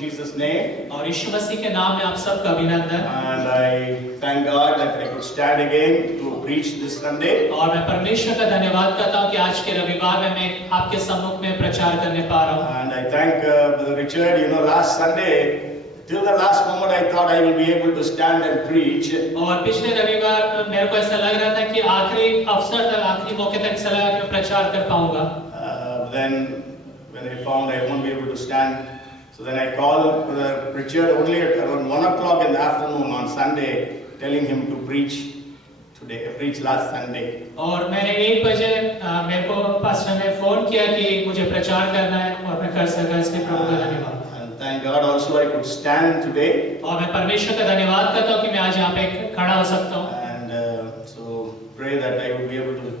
Jesus' name. और यीशु मसीह के नाम में आप सबका अभिनंदन। And I thank God that I could stand again to preach this Sunday. और मैं परमेश्वर का धन्यवाद करता हूँ कि आज के रविवार में मैं आपके सम्मुख में प्रचार करने पा रहा हूँ। And I thank Brother Richard. You know, last Sunday, till the last moment, I thought I will be able to stand and preach. और पिछले रविवार मेरे को ऐसा लग रहा था कि आखिरी अवसर तक, आखिरी मौके तक ऐसा लगा कि मैं प्रचार कर पाऊंगा। Then when I found I won't be able to stand, so then I called Brother Richard only at around 1 o'clock in the afternoon on Sunday, telling him to preach today, preach last Sunday. और मैंने 1 बजे मेरे को pastor ने phone किया कि मुझे प्रचार करना है और मैं कर सका, इसलिए प्रभु का धन्यवाद। And thank God also I could stand today. और मैं परमेश्वर का धन्यवाद करता हूँ कि मैं आज यहाँ पे खड़ा हो सकता हूँ। And so pray that I would be able to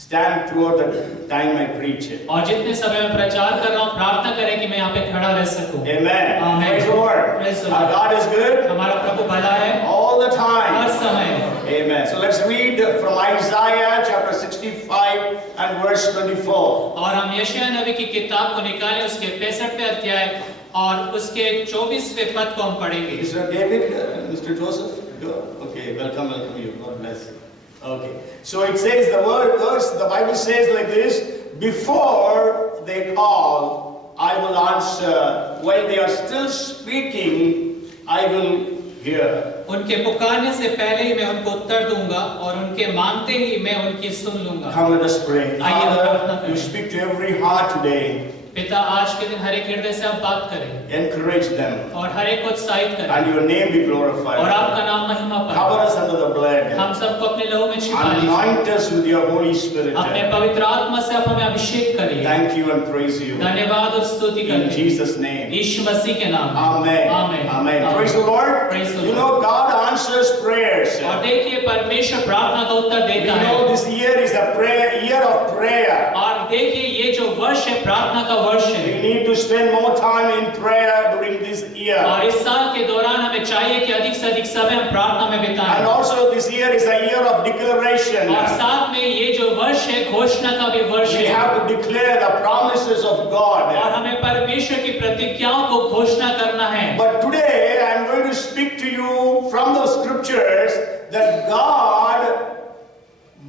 stand throughout the time I preach. और जितने समय मैं प्रचार कर रहा हूँ, प्रार्थना करें कि मैं यहाँ पे खड़ा रह सकूँ। Amen. Amen. Praise the Lord. Praise the Our Lord. God is good हमारा प्रभु भला है all the time. हर समय। Amen. So let's read from Isaiah chapter 65 and verse 24. और हम यशायाह नबी की किताब को निकालें, उसके 65वें अध्याय और उसके 24वें पद को हम पढ़ेंगे। Mr. David, Mr. Joseph, okay, welcome you. God bless you. Okay, so it says the Bible says like this: before they call, I will answer. While they are still speaking, I will hear. उनके पुकारने से पहले ही मैं उनको उत्तर दूंगा और उनके मांगते ही मैं उनकी सुन लूंगा। Come, let us pray. आइए हम प्रार्थना Father, you करें। speak to every heart today. पिता, आज के दिन हर एक हृदय से आप बात करें Encourage them, और हर एक को उत्साहित करें and your name be और glorified. आपका नाम महिमा Cover पाए। us under the blood. हम सबको अपने लहू में छिपा लीजिए। Anoint us with your Holy Spirit. अपने पवित्र आत्मा से आप हमें अभिषेक करिए। Thank you and praise you. धन्यवाद और स्तुति In करते हैं Jesus' name. यीशु मसीह के नाम में। Amen. Amen. Amen. Praise the Lord. Praise the You Lord. know, God answers prayers. और देखिए परमेश्वर प्रार्थना का उत्तर We देता know है। this year is a year of prayer. और देखिए ये जो वर्ष है प्रार्थना का वर्ष We है need to spend more time in prayer during this year. और इस साल के दौरान हमें चाहिए कि अधिक से अधिक समय हम प्रार्थना में And बिताएं। also this year is a year of declaration. और साथ में ये जो वर्ष है घोषणा का भी वर्ष We है have to declare the promises of और God. हमें परमेश्वर की प्रतिज्ञाओं को घोषणा करना है। But today I am going to speak to you from the scriptures that God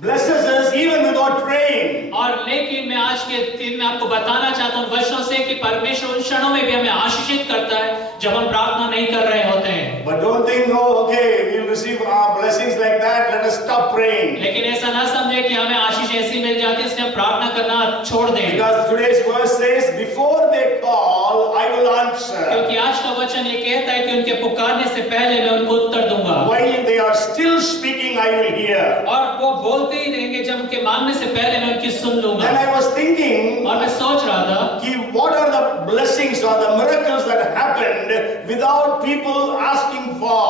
blesses us even without praying. और लेकिन मैं आज के दिन में आपको बताना चाहता हूँ वर्षों से कि परमेश्वर उन क्षणों में भी हमें आशीषित करता है जब हम प्रार्थना नहीं कर रहे होते हैं। But don't think, no, okay, we will receive blessings like that, let us stop praying. लेकिन ऐसा ना समझे कि हमें आशीष ऐसी मिल जाती है इसलिए हम प्रार्थना करना छोड़ दें। Because today's verse says, before they call, I will answer. क्योंकि आज का वचन ये कहता है कि उनके पुकारने से पहले मैं उनको उत्तर दूंगा While they are still speaking, I will hear. और वो बोलते ही रहेंगे जब उनके मांगने से पहले मैं उनकी सुन लूंगा। Then I was thinking, और मैं सोच रहा था कि what are the blessings or the miracles that happened without people asking for?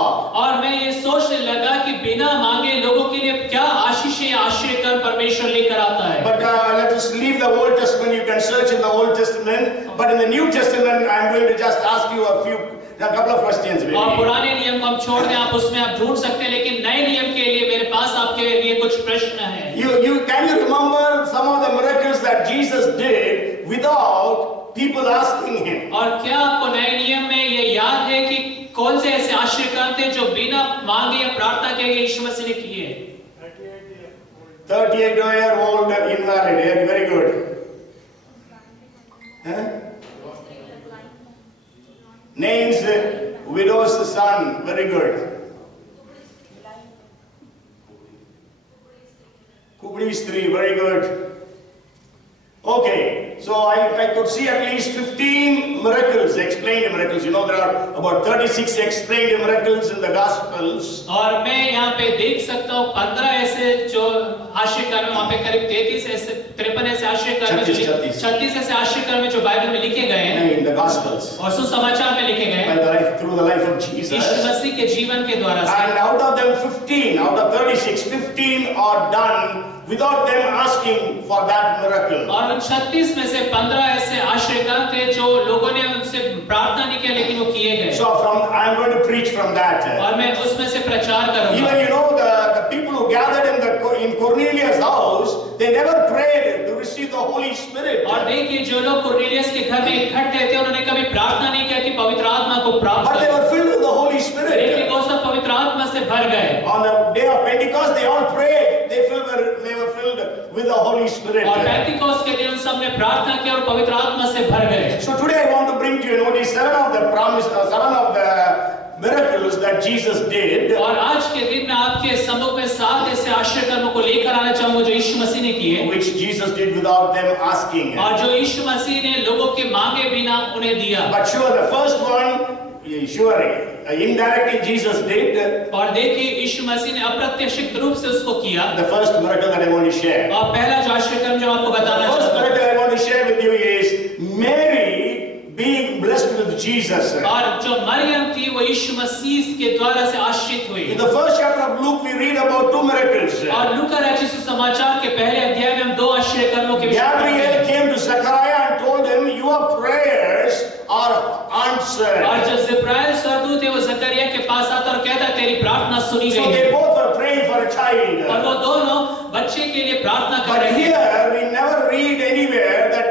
और मैं ये सोचने लगा कि बिना मांगे लोगों के लिए क्या आशीष आश्चर्य कर परमेश्वर लेकर आता है। But let us leave the Old Testament. You can search in the Old Testament. But in the New Testament, I am going to just ask you a couple of questions. Maybe. और पुराने नियम को हम छोड़ दें, आप उसमें आप ढूंढ सकते हैं, लेकिन नए नियम के लिए मेरे पास आपके लिए कुछ प्रश्न हैं। Can you remember some of the miracles that Jesus did without people asking him? और क्या आपको नए नियम में ये याद है कि कौन से ऐसे आश्चर्य काम थे जो बिना मांगे या प्रार्थना के यीशु मसीह ने किए? 38-year-old invalid. Very good. Huh? Names widow's son. Very good. Kubri's 3. Very good. Okay, so I could see at least 15 miracles, explained miracles. You know, there are about 36 explained miracles in the Gospels. और मैं यहाँ पे देख सकता हूँ 15 ऐसे जो आश्चर्य कर्म, वहाँ पे करीब 33 ऐसे 53 ऐसे आश्चर्य कर्म, 36 ऐसे आश्चर्य कर्म जो बाइबल में लिखे गए हैं In the Gospels. और सुसमाचार में लिखे गए हैं Through the life of Jesus. यीशु मसीह के जीवन के द्वारा से। And out of them 15, out of 36, 15 are done without them asking for that miracle. और उन 36 में से 15 ऐसे आश्चर्य कर्म थे जो लोगों ने उनसे प्रार्थना नहीं किया लेकिन वो किए गए। So I am going to preach from that. और मैं उसमें से प्रचार करूंगा। Even you know the people who gathered in Cornelius' house, they never prayed to receive the Holy Spirit. और देखिए जो लोग कुरनेलियस के घर में इकट्ठे थे उन्होंने कभी प्रार्थना नहीं किया कि पवित्र आत्मा को प्राप्त But they करें, were filled with the Holy लेकिन Spirit. वो सब पवित्र आत्मा से भर गए। On the day of Pentecost, they all prayed. They were filled with the Holy Spirit. और पेंटिकोस्ट के दिन सबने प्रार्थना की और पवित्र आत्मा से भर गए। So today I want to bring to you notice seven of the miracles that Jesus did. और आज के दिन में आपके सम्मुख में 7 ऐसे आश्चर्य कर्मों को लेकर आना चाहूंगा जो यीशु मसीह ने किए, Which Jesus did without them asking. और जो यीशु मसीह ने लोगों के मांगे बिना उन्हें दिया। But sure, the first one, indirectly Jesus did. और देखिए यीशु मसीह ने अप्रत्याशित रूप से उसको किया। The first miracle that I want to share. और पहला जो आश्चर्य कर्म जो आपको बताना The first चाहता हूं, miracle I want to share with you is Mary being blessed with Jesus. और जो मरियम थी वो यीशु मसीह के द्वारा से आशीषित हुई। In the first chapter of Luke, we read about two miracles. और लूका रचित सुसमाचार के पहले अध्याय में हम 2 आश्चर्य कर्मों के विषय में पढ़ते Gabriel हैं। came to Zechariah and told him, "Your prayers are answered." और जब जिब्राइल स्वर्गदूत है वो जकरिया के पास आता और कहता तेरी प्रार्थना सुनी So गई they है। both were praying for a और child. वो दोनों बच्चे के लिए प्रार्थना कर But रहे हैं। here we never read anywhere that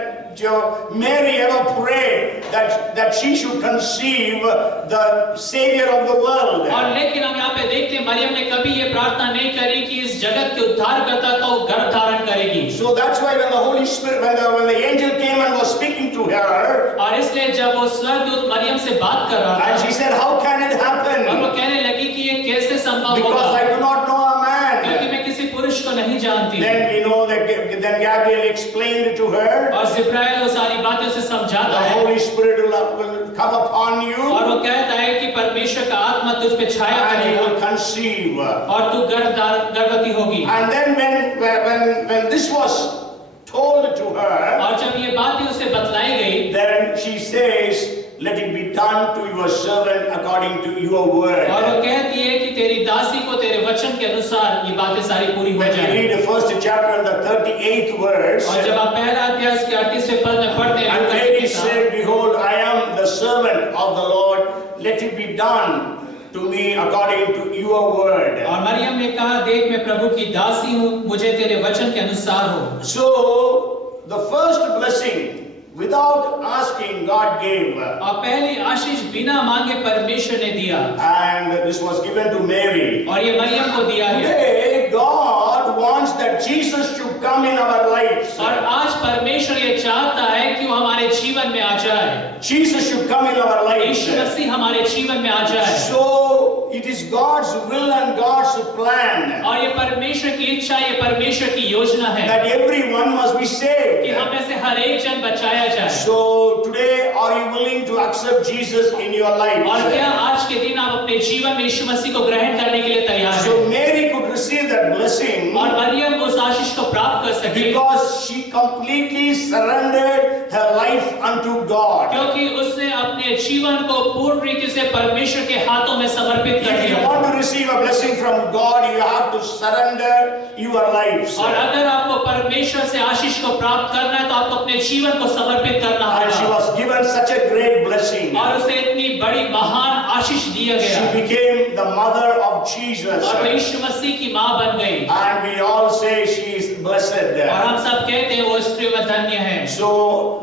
Mary ever prayed that she should conceive the Savior of the world. और लेकिन हम यहाँ पे देखते हैं मरियम ने कभी ये प्रार्थना नहीं करी कि इस जगत के उद्धारकर्ता का वो गर्भ धारण करेगी। So that's why when the Holy Spirit, when the angel came and was speaking to her, और इसलिए जब वो स्वर्गदूत मरियम से बात कर रहा and था she said, "How can it और वो happen? कहने लगी कि ये कैसे संभव Because होगा, I do not know a क्योंकि man." मैं किसी पुरुष को नहीं जानती। Then we know that then Gabriel explained to her, और जिब्राइल वो सारी बातें उसे "The समझाता है Holy Spirit will come upon you, और वो कहता है कि परमेश्वर का आत्मा तुझ पे छाया and you करेगा will conceive." और तू गर्भवती होगी। And then when this was told to her, और जब ये बातें उसे बतलाई गई, then she says, "Let it be done to your servant according to your word." और वो कहती है कि तेरी दासी को तेरे वचन के अनुसार ये बातें सारी पूरी हो When you जाए। read the first chapter and the 38th verse, और जब आप पहला अध्याय के 38वें पद में पढ़ते हैं, and लूका Mary की किताब, said, "Behold, I am the servant of the Lord. Let it be done to me according to your word." और मरियम ने कहा देख मैं प्रभु की दासी हूँ, मुझे तेरे वचन के अनुसार हो। So the first blessing, without asking, God gave, और पहली आशीष बिना मांगे परमेश्वर ने दिया and this was given to Mary. और ये मरियम को दिया है। Today, God wants that Jesus should come in our lives. और आज परमेश्वर ये चाहता है कि वो हमारे जीवन में आ जाए, Jesus should come in our lives. यीशु मसीह हमारे जीवन में आ जाए। So it is God's will and God's plan और ये परमेश्वर की इच्छा, ये परमेश्वर की योजना है that everyone must be कि saved. हम में से हर एक जन बचाया जाए। So today, are you willing to accept Jesus in your life? और क्या आज के दिन आप अपने जीवन में यीशु मसीह को ग्रहण करने के लिए तैयार हैं? So Mary could receive that blessing और मरियम उस आशीष को प्राप्त कर सके because she completely surrendered her life unto God. क्योंकि उसने अपने जीवन को पूर्ण रीति से परमेश्वर के हाथों में समर्पित कर If you दिया। want to receive a blessing from God, you have to surrender your lives. और अगर आपको परमेश्वर से आशीष को प्राप्त करना है तो आपको अपने जीवन को समर्पित करना And she होगा। was given such a great blessing. और उसे इतनी बड़ी महान आशीष दिया She गया became the mother of Jesus. और वो यीशु मसीह की माँ बन गई। And we all say she is blessed. और हम सब कहते हैं वो स्त्री व धन्य है। So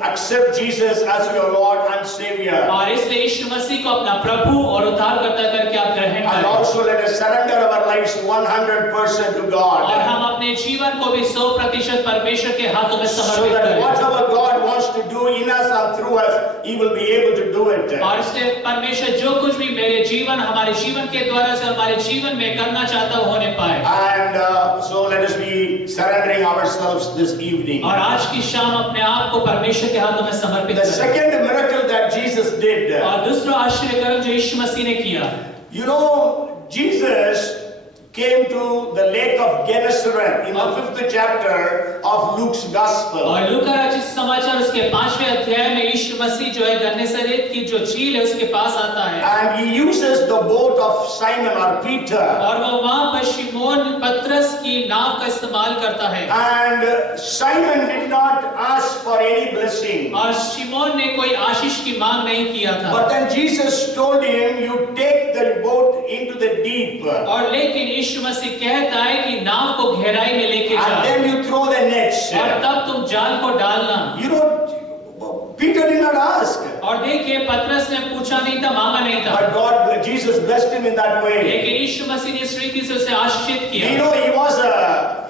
accept Jesus as your Lord and Savior. और इसलिए यीशु मसीह को अपना प्रभु और उद्धारकर्ता करके आप ग्रहण And करें। also let us surrender our lives 100% to और God. हम अपने जीवन को भी 100% परमेश्वर के हाथों में So समर्पित that करें। whatever God wants to do in us and through us, He will be able to do it. और इसलिए परमेश्वर जो कुछ भी मेरे जीवन हमारे जीवन के द्वारा से हमारे जीवन में करना चाहता वो होने पाए। And so let us be surrendering ourselves this evening. और आज की शाम अपने आप को परमेश्वर के हाथों में समर्पित The करें। second miracle that Jesus did, और दूसरा आश्चर्य कर्म जो यीशु मसीह ने किया, you know, Jesus came to the lake of Gennesaret in the 5th chapter of Luke's Gospel. और लूका रचित समाचार उसके 5वें अध्याय में यीशु मसीह जो है गन्नेसरेत की जो झील है उसके पास आता है। And he uses the boat of Simon or Peter. और वो वहां पर शिमोन पतरस की नाव का इस्तेमाल करता है। And Simon did not ask for any blessing. और शिमोन ने कोई आशीष की मांग नहीं किया था। But then Jesus told him, "You take the boat into the deep. और लेकिन यीशु मसीह कहता है कि नाव को गहराई में लेके And जाओ then you throw the nets." और तब तुम जाल को डालना। You know, Peter did not ask. और देखिए पतरस ने पूछा नहीं था, मांगा नहीं था, but God, Jesus blessed him in that way. लेकिन यीशु मसीह ने इस रीति से उसे आशीषित किया। You know,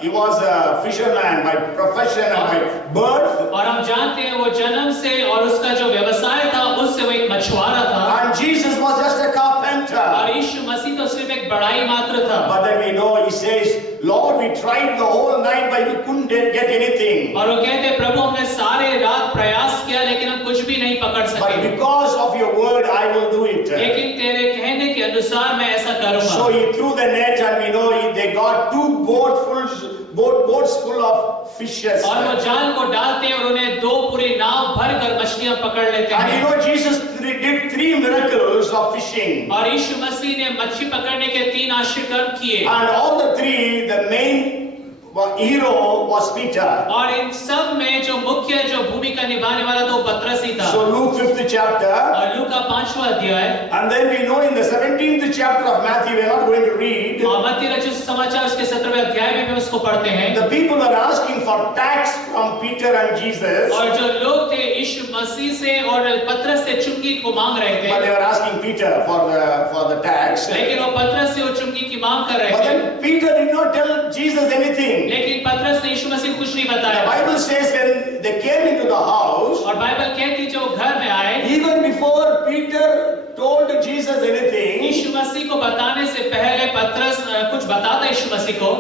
he was a fisherman by profession and by birth. और हम जानते हैं वो जन्म से और उसका जो व्यवसाय था उससे वो एक मछुआरा था। And Jesus was just a carpenter. और यीशु मसीह तो सिर्फ एक बढ़ाई मात्र था। But then we know he says, Lord, we tried the whole night but we couldn't get anything. और वो कहते हैं प्रभु हमने सारे रात प्रयास किया लेकिन हम कुछ भी नहीं पकड़ But सके। because of your word, I will do it. लेकिन तेरे कहने के अनुसार मैं ऐसा करूंगा। So he threw the net and we know they got two boats full of fishes. और वो जाल को डालते और उन्हें दो पूरी नाव भरकर मछलियां पकड़ लेते And you हैं। know Jesus did 3 miracles of fishing. और यीशु मसीह ने मछली पकड़ने के 3 आश्चर्य कर्म किए। And all the 3, the main hero was Peter. और इन सब में जो मुख्य जो भूमिका निभाने वाला था वो पतरस ही था। So Luke 5th chapter. और लूका 5वां अध्याय। And then we know in the 17th chapter of Matthew, we are not going to read. और मत्ती रचित समाचार उसके 17वें अध्याय में भी उसको पढ़ते हैं। The people are asking for tax from Peter and Jesus. और जो लोग थे यीशु मसीह से और पतरस से चुंगी को मांग रहे थे। But they were asking Peter for the tax. लेकिन वो पतरस से वो चुंगी की मांग कर रहे But थे। then Peter did not tell Jesus anything. लेकिन पतरस ने यीशु मसीह को कुछ नहीं The बताया। Bible says when they came into the house, और बाइबल कहती है जब वो घर में आए, even before Peter told Jesus anything, यीशु मसीह को बताने से पहले पतरस कुछ बताता यीशु मसीह को।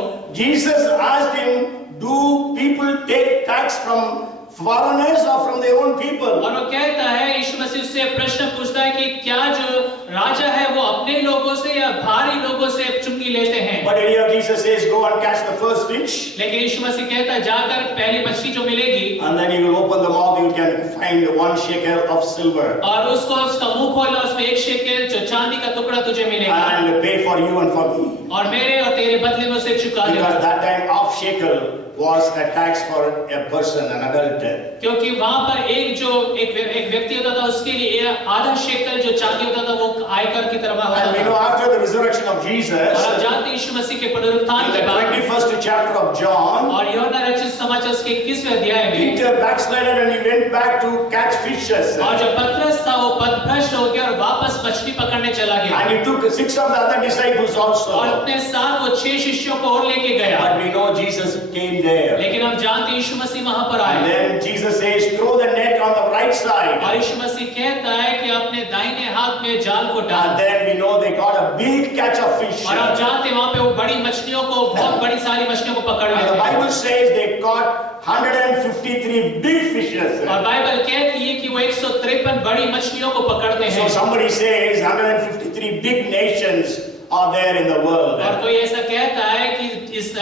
Jesus asked him, do people take tax from foreigners or from their own people? और वो कहता है यीशु मसीह उससे प्रश्न पूछता है कि क्या जो राजा है वो अपने लोगों से या बाहरी लोगों से चुंगी लेते हैं। But here Jesus says, go and catch the first fish. लेकिन यीशु मसीह कहता है जाकर पहली मछली जो मिलेगी, And then you will open the mouth, you can find 1 shekel of silver. और उसका मुंह खोलना, उसमें 1 शेकेल जो चांदी का टुकड़ा तुझे मिलेगा। And pay for you and for me. और मेरे और तेरे बदले में उसे चुका दे। Because that time half shekel was a tax for a person, an adult. क्योंकि वहां पर एक व्यक्ति होता था उसके लिए आधा शेकल जो चांदी होता था वो आयकर की तरह होता And we know था। after the resurrection of Jesus, और आप जानते हैं यीशु मसीह के पुनरुत्थान in के the बाद 21st chapter of John, और यूहन्ना रचित समाचार उसके 21वें अध्याय में, Peter backslided and he went back to catch fishes. और जो पतरस था वो पथभ्रष्ट हो गया और वापस मछली पकड़ने चला गया। And he took 6 of the other disciples और also. अपने साथ वो 6 शिष्यों को और लेके गया। But we know Jesus came there. लेकिन हम जानते हैं यीशु मसीह वहां पर And आए। then Jesus says, throw the net on the right और side. यीशु मसीह कहता है कि अपने दाहिने हाथ में जाल को डाल। And then we know they got a big catch of fish. और आप जानते हैं वहां पे वो बड़ी मछलियों को, बहुत बड़ी सारी मछलियों को पकड़ And the लेते हैं। Bible says they caught 153 big fishes. और बाइबल कहती है कि वो 153 बड़ी मछलियों को पकड़ते So हैं। somebody says 153 big nations are there in the world. और कोई ऐसा कहता है कि इस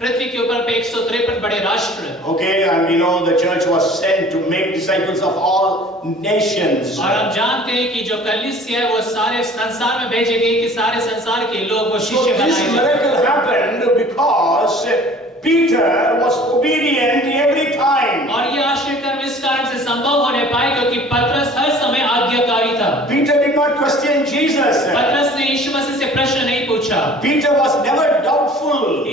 पृथ्वी के ऊपर पे 153 बड़े राष्ट्र। Okay, and we know the church was sent to make disciples of all nations. और हम जानते हैं कि जो कलीसिया है वो सारे संसार में भेजे गए कि सारे संसार के लोग वो So शिष्य this बनाए। miracle happened because Peter was obedient every time. और ये आश्चर्य कर्म इस कारण से संभव होने पाए क्योंकि पतरस हर समय आज्ञाकारी था। Peter did not question Jesus. पतरस ने यीशु मसीह से प्रश्न नहीं पूछा। Peter was never doubtful.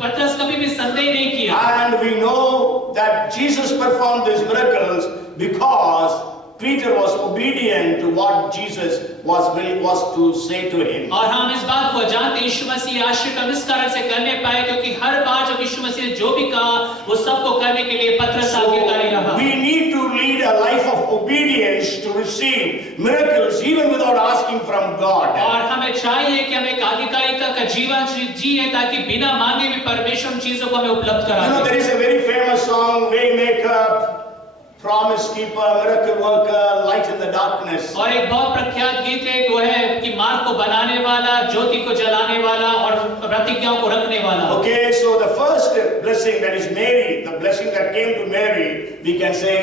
पतरस कभी भी संदेह नहीं किया। And we know that Jesus performed these miracles because Peter was obedient to what Jesus was to say to him. और हम इस बात को जानते हैं यीशु मसीह आश्चर्य कर्म इस कारण से करने पाए क्योंकि हर बार जब यीशु मसीह ने जो भी कहा वो सबको करने के लिए पतरस आज्ञाकारी रहा। We need to lead a life of obedience to receive miracles even without asking from God. और हमें चाहिए कि हम एक आज्ञाकारिता का जीवन जिए ताकि बिना मांगे भी परमेश्वर चीजों को हमें उपलब्ध करा दे। There is a very famous song, Waymaker, Promise Keeper, Miracle Worker, Light in the Darkness. और एक बहुत प्रख्यात गीत है वो है कि मार्ग को बनाने वाला, ज्योति को जलाने वाला और प्रतिज्ञाओं को रखने वाला। Okay, so the first blessing, that is Mary, the blessing that came to Mary, we can say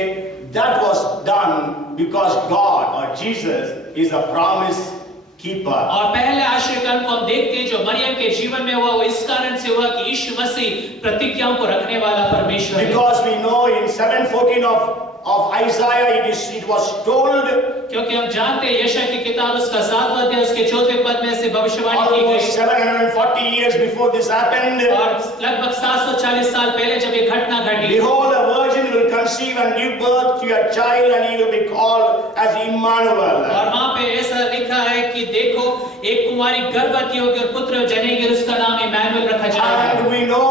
that was done because God or Jesus is a promise keeper. और पहले आश्चर्य कर्म को हम देखते हैं जो मरियम के जीवन में हुआ वो इस कारण से हुआ कि यीशु मसीह प्रतिज्ञाओं को रखने वाला परमेश्वर है। Because we know in 7:14 of Isaiah it was told, क्योंकि हम जानते हैं यशायाह की किताब उसका 7वां अध्याय उसके 4वें पद में से भविष्यवाणी की गई। almost 740 years before this happened, और लगभग 740 साल पहले जब ये घटना घटी, behold, a virgin will conceive and give birth to a child, and he will be called as Emmanuel. और वहाँ पे ऐसा लिखा है कि देखो एक कुमारी गर्भवती होगी और पुत्र जनेगी और उसका नाम इम्मानुएल रखा जाएगा। And we know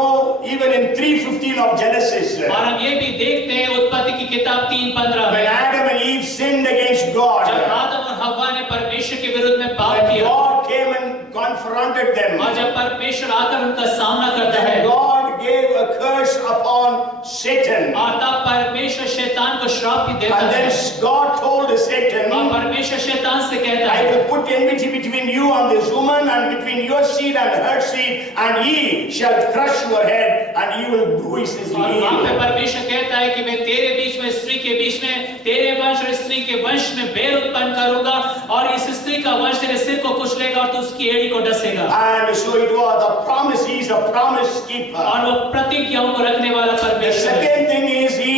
even in 3:15 of Genesis, और हम ये भी देखते हैं उत्पत्ति की किताब 3:15 when में Adam and Eve sinned against God, जब आदम और हव्वा ने परमेश्वर के विरुद्ध में पाप when किया God came and confronted them, और जब परमेश्वर आकर उनका सामना करता है then God gave a curse upon Satan. और तब परमेश्वर शैतान को श्राप भी देता And है then God told और Satan, परमेश्वर शैतान से कहता I है will put enmity between you and this woman, and between your seed and her seed, and he shall crush your head, and you will bruise his और वहाँ पे heel. परमेश्वर कहता है कि मैं तेरे बीच में स्त्री के बीच में तेरे वंश और स्त्री के वंश में बैर उत्पन्न करूंगा और इस स्त्री का वंश तेरे सिर को कुचलेगा और तू उसकी एड़ी को डसेगा। And so it was the promise, he is a promise keeper. और वो प्रतिज्ञाओं को रखने वाला The परमेश्वर है। second thing is he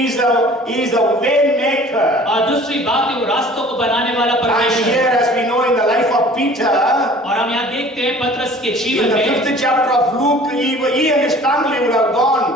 is a way maker. और दूसरी बात है वो रास्तों को बनाने वाला And परमेश्वर है। here, as we know in the life of Peter, और हम यहाँ देखते हैं पतरस के in जीवन the में 5th chapter of Luke, he and his family would have gone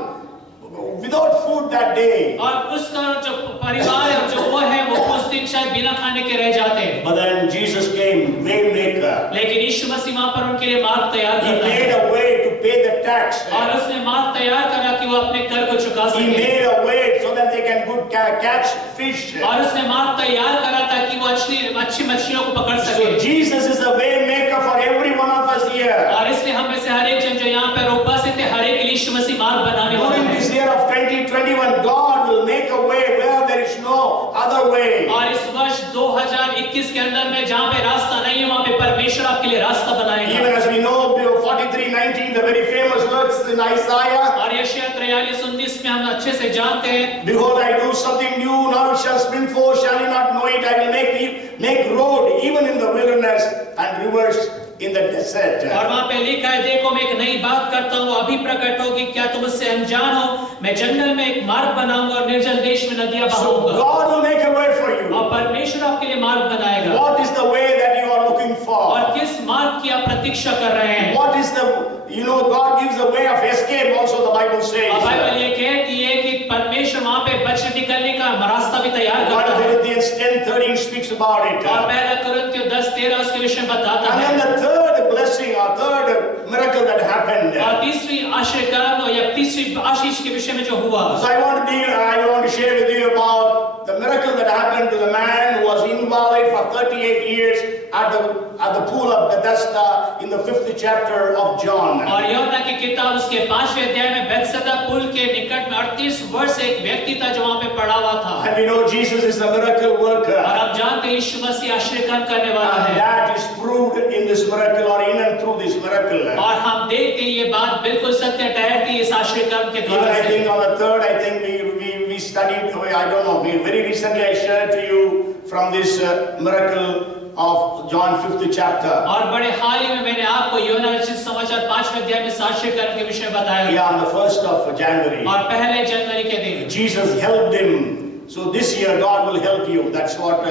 without food that day. और उसका जो परिवार है जो वो है वो उस दिन शायद बिना खाने के रह जाते हैं। But then Jesus came, way maker. लेकिन यीशु मसीह वहाँ पर उनके लिए मार्ग तैयार He करता made है a way to pay the tax. और उसने मार्ग तैयार करा कि वो अपने कर को चुका He सके made a way so that they can good catch fish. और उसने मार्ग तैयार करा ताकि वो अच्छी मछलियों को पकड़ सके। So Jesus is a way maker for every one of us here. और इसलिए हम में से हर एक जन जो यहाँ पर उपस्थित है हर एक के लिए यीशु मसीह मार्ग बनाने वाला During है। this year of 2021, God will make a way where there is no other way. और इस वर्ष 2021 के अंदर में जहाँ पे रास्ता नहीं है वहाँ पे परमेश्वर आपके लिए रास्ता बनाएगा। Even as we know, 43:19, the very famous words in Isaiah. और यशायाह 43:19 में हम अच्छे से जानते हैं, Behold, I do something new, now it shall spring forth, shall you not know it? I will make road even in the wilderness and rivers in the desert. और वहाँ पे लिखा है देखो मैं एक नई बात करता हूँ अभी प्रकट होगी क्या तुम उससे अनजान हो मैं जंगल में एक मार्ग बनाऊंगा और निर्जल देश में नदियाँ So बहाऊंगा। God will make a way for you. और परमेश्वर आपके लिए मार्ग बनाएगा। What is the way that you are looking for? और किस मार्ग की आप प्रतीक्षा कर रहे हैं? What is the, God gives a way of escape also, the Bible says. और बाइबल ये कहती है कि परमेश्वर वहाँ पे बच निकलने का रास्ता भी तैयार 1 करता है। Corinthians 10:13 speaks about it. और पहला कुरिन्थियों 10:13 उसके विषय में बताता And है। then the third blessing or third miracle that happened. और तीसरी आशीष या तीसरी आशीष के विषय में जो हुआ So I want to share with you about the miracle that happened to the man who was invalid for 38 years at the pool of Bethesda in the 5th chapter of John. और यूहन्ना की किताब उसके 5वें अध्याय में बेथसदा पुल के निकट में 38 वर्ष एक व्यक्ति था जो वहाँ पे पड़ा हुआ था। And we know Jesus is the miracle worker. और आप जानते हैं यीशु मसीह आश्चर्य काम करने वाला And है। that is proved in this miracle or in and through this miracle. और हम देखते हैं ये बात बिल्कुल सत्य ठहरती है इस आश्चर्य काम के Even द्वारा I से। think on the third, I think we studied, I don't know, very recently I shared to you from this miracle of John 5th chapter. और बड़े हाल ही में मैंने आपको यूहन्ना रचित समाचार 5वें अध्याय में साक्ष्य कर्म के विषय बताया। Yeah, on the 1st of January. और पहले जनवरी के दिन Jesus helped him. So this year God will help you. That's what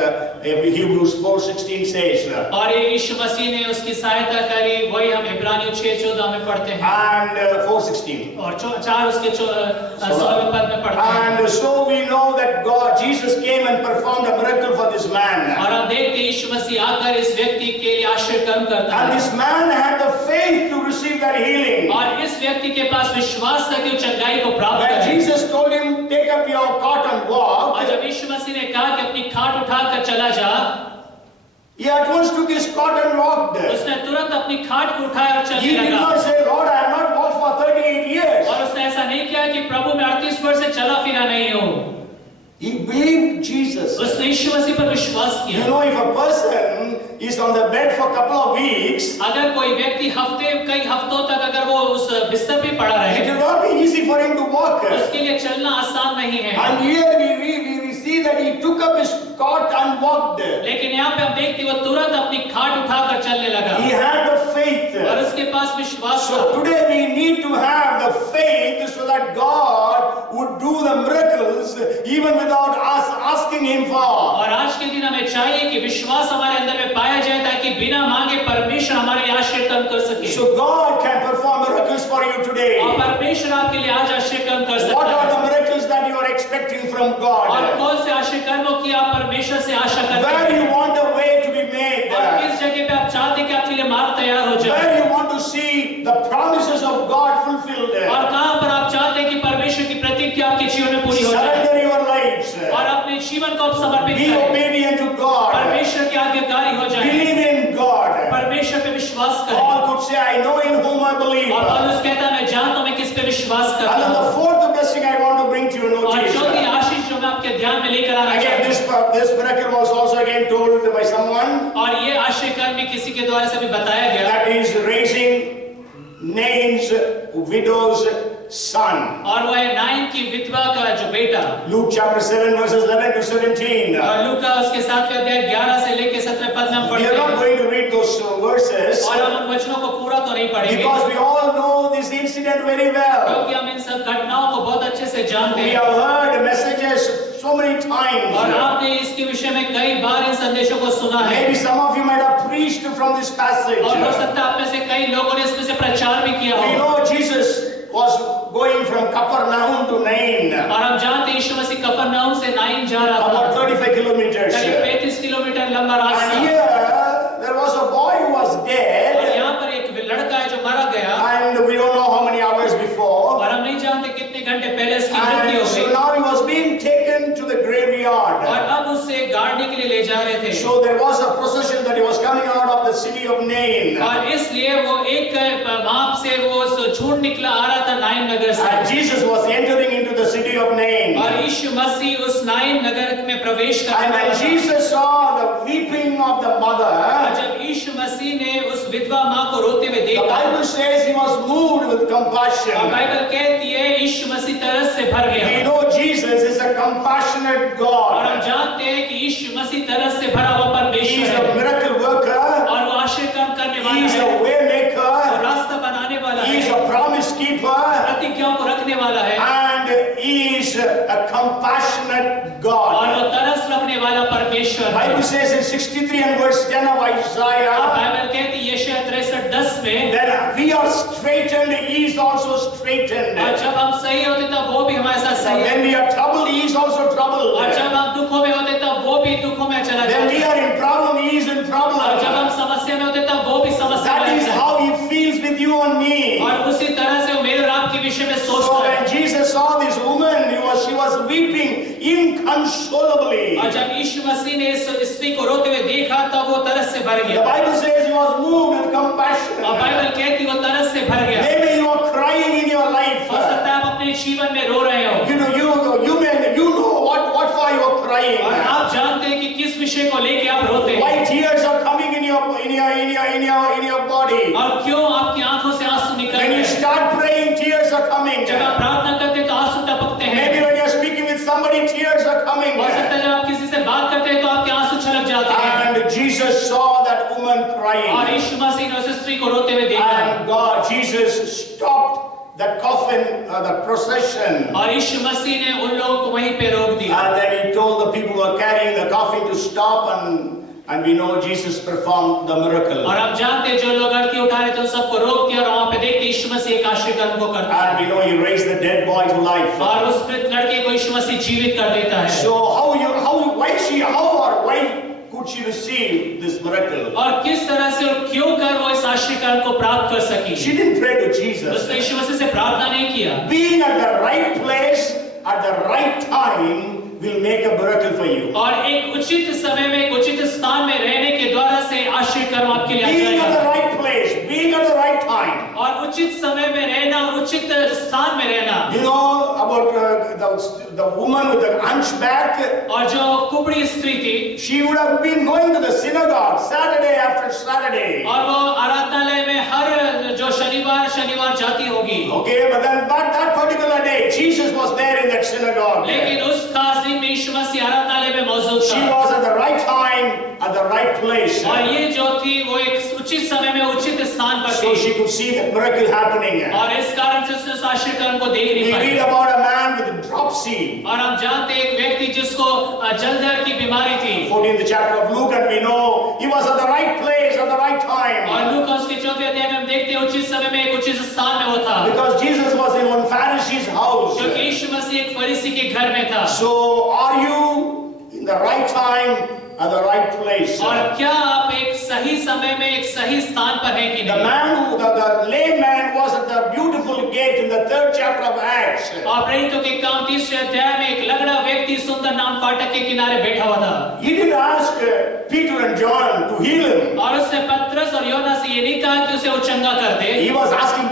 Hebrews 4:16 says. और ये यीशु मसीह ने उसकी सहायता करी वही हम इब्रानियों 6:14 में पढ़ते हैं And 4:16. और 4 उसके 16वें पद में पढ़ते हैं। And so we know that Jesus came and performed a miracle for this man. और हम देखते हैं यीशु मसीह आकर इस व्यक्ति के लिए आश्चर्य कर्म करता And है this man had the faith to receive that healing. और इस व्यक्ति के पास विश्वास था कि वो चंगाई को प्राप्त When करे। Jesus told him, take up your cot and walk, और जब यीशु मसीह ने कहा कि अपनी खाट उठाकर चला जा, he at once took his cot and walked. उसने तुरंत अपनी खाट को उठाया और He चलने did लगा। not say, Lord, I have not walked for 38 years. और उसने ऐसा नहीं किया कि प्रभु मैं 38 वर्ष से चला फिरा नहीं हूँ। He believed Jesus. उसने यीशु मसीह पर विश्वास You किया। know, if a person is on the bed for a couple of weeks, अगर कोई व्यक्ति कई हफ्तों तक अगर वो उस बिस्तर पे पड़ा it रहे will not be easy for him to walk. उसके लिए चलना आसान नहीं है। And here we see that he took up his cot and walked. लेकिन यहाँ पे हम देखते हैं वो तुरंत अपनी खाट उठाकर चलने लगा He had the faith. और उसके पास विश्वास था। So today we need to have the faith so that God would do the miracles even without us asking him for. और आज के दिन हमें चाहिए कि विश्वास हमारे अंदर में पाया जाए ताकि बिना मांगे परमेश्वर हमारे लिए आश्चर्य कर्म कर सके। So God can perform miracles for you today. और परमेश्वर आपके लिए आज आश्चर्य कर्म कर What सकता are है। the miracles that you are expecting from from और God? कौन से आश्चर्य कर्मों की आप परमेश्वर से आशा करते Where हैं? you want a way to be made? और किस जगह पे आप चाहते हैं कि आपके लिए मार्ग तैयार हो जाए? Where you want to see the promises of God fulfilled? और कहां पर आप चाहते हैं कि परमेश्वर की प्रतिज्ञा आपके जीवन में पूरी हो जाए? Surrender your lives. और अपने जीवन को आप समर्पित Be करें, obedient to God. परमेश्वर के आज्ञाकारी हो जाए, Believe in God. परमेश्वर पे विश्वास करें। Paul could say, I know in whom I believe. और पौलुस कहता है मैं जानता हूं मैं किस पे विश्वास करता And then हूं। the fourth blessing I want to bring to your और notice. चौथी आशीष जो मैं आपके ध्यान में लेकर आना Again, चाहता हूं, this miracle was also again told by someone. और ये आश्चर्य कर्म भी किसी के द्वारा से भी बताया गया, That is raising Nain's widow's son. और वह है नाइन की विधवा का जो बेटा। Luke chapter 7 verses 11 to 17. और लूका उसके 7वें अध्याय 11 से लेकर 17 पद में हम We पढ़ते are not हैं, going to read those verses और हम उन वचनों को पूरा तो नहीं पढ़ेंगे because we all know this incident very well. क्योंकि हम इन सब घटनाओं को बहुत अच्छे से जानते We हैं, have heard messages so many और times. आपने इसके विषय में कई बार इन संदेशों को सुना है, Maybe some of you might have preached from this passage. और हो सकता है आप में से कई लोगों ने इसमें से प्रचार भी किया We हो। know Jesus was going from Capernaum to Nain, और हम जानते हैं यीशु मसीह कफरनहूम से नाइन जा रहा about था, 35 kilometers. करीब 35 किलोमीटर लंबा And रास्ता, here there was a boy who was और dead, यहाँ पर एक लड़का है जो मारा गया, and we don't know how many hours before. और हम नहीं जानते कितने घंटे पहले इसकी मृत्यु And हो so गई, now he was being taken to the और graveyard. अब उससे गाड़ने के लिए ले जा रहे थे, So there was a procession that he was coming out of the city of Nain. और इसलिए वो एक वहां से वो झूठ निकला आ रहा था नाइन नगर से, And Jesus was entering into the city of Nain. और यीशु मसीह उस नाइन नगर में प्रवेश करने And वाला when था। Jesus saw the weeping of the और mother, जब यीशु मसीह ने उस विधवा माँ को रोते हुए the देखा, Bible says he was moved with और compassion. बाइबल कहती है यीशु मसीह तरस से भर We गया, know Jesus is a compassionate और हम God. जानते हैं कि यीशु मसीह तरस से भरा हुआ He परमेश्वर is है, a miracle worker. और वो आश्चर्य काम करने He वाला is है, a way वो maker. रास्ता बनाने वाला He is है, a promise keeper. प्रतिज्ञाओं को रखने वाला है, And he is a compassionate और God. वो तरस रखने वाला परमेश्वर है। Bible says in 63 and verse 10 of Isaiah, Bible कहती है यशायाह 63:10 में, when we are straightened, he is also straightened. और जब हम सही होते तब वो भी हमारे साथ सही है, When we are troubled, he is also troubled. और जब हम दुखों में होते तब वो भी दुखों में चला When जाता we है, are in problem, he is in और जब problem. हम समस्या में होते तब वो भी समस्या That में is रहता है, how he feels with you and me. और उसी तरह से वो मेरे और आपके विषय में So सोचता है। when Jesus saw this woman, she was weeping inconsolably. और जब यीशु मसीह ने इस स्त्री को रोते हुए देखा तब वो तरस से भर The गया, Bible says he was moved with और compassion. बाइबल कहती है वो तरस से भर गया। Maybe you are crying in your life. हो सकता है आप अपने जीवन में रो रहे हो, You know what for you are crying. और आप जानते हैं कि किस विषय को लेके आप रोते हैं, Why tears are coming in your body. और क्यों आपकी आंखों से आंसू निकल When रहे you हैं। start praying, tears are coming. जब आप प्रार्थना करते हैं तो आंसू टपकते हैं, Maybe when you are speaking with somebody, tears are coming. हो सकता है जब आप किसी से बात करते हैं तो आपके आंसू छलक जाते हैं, And Jesus saw that woman और crying. यीशु मसीह ने उस स्त्री को रोते हुए देखा, And Jesus stopped the coffin, the procession. और यीशु मसीह ने उन लोगों को वहीं पे रोक दिया, And then he told the people who are carrying the coffin to stop, and we know Jesus performed the miracle. और हम जानते हैं जो लोग अर्थी उठा रहे थे उन सबको रोक दिया, और वहां पे देखते यीशु मसीह एक आश्चर्य कर्म को करता है, And we know he raised the dead boy to life. और उस मृत लड़के को यीशु मसीह जीवित कर देता है। So why could she receive this miracle? और किस तरह से और क्यों कर वो इस आश्चर्य कर्म को प्राप्त कर सकी? She didn't pray to Jesus. उसने यीशु मसीह से प्रार्थना नहीं किया, Being at the right place at the right time will make a miracle for you. और एक उचित समय में एक उचित स्थान में रहने के द्वारा से आश्चर्य कर्म आपके लिए आ Being at the जाएगा, right place, being at the right time. और उचित समय में रहना और उचित स्थान में रहना। You know about the woman with the hunchback? और जो कुबड़ी स्त्री थी, She would have been going to the synagogue Saturday after Saturday. और वो आराधनालय में हर जो शनिवार जाती होगी, Okay, but that particular day, Jesus was there in that synagogue. लेकिन उस खास दिन में यीशु मसीह आराधनालय में मौजूद She था, was at the right time, at the right place. और ये जो थी वो एक उचित समय में उचित स्थान पर So थी, she could see the miracle happening. और इस कारण से उसने उस आश्चर्य कर्म को देख नहीं We pi. read about a man with dropsy. और हम जानते हैं एक व्यक्ति जिसको जलधर की बीमारी थी, 14th chapter of Luke, and we know he was at the right place at the right time. और लूका उसके 4वें अध्याय में हम देखते हैं उचित समय में एक उचित स्थान में वो था, Because Jesus was in one Pharisee's house. क्योंकि यीशु मसीह एक फरीसी के के घर में था। So are you in the right time at the right place? और क्या आप एक सही समय में एक सही स्थान पर हैं कि The नहीं? man who, the lame man was at the beautiful gate in the 3rd chapter of Acts. और प्रेरितों के काम 3 अध्याय में एक लंगड़ा व्यक्ति सुंदर नाम फाटक के किनारे बैठा हुआ था। He didn't ask Peter and John to heal him. और उसने पतरस और योना से ये नहीं कहा कि उसे वो चंगा कर दे, He was asking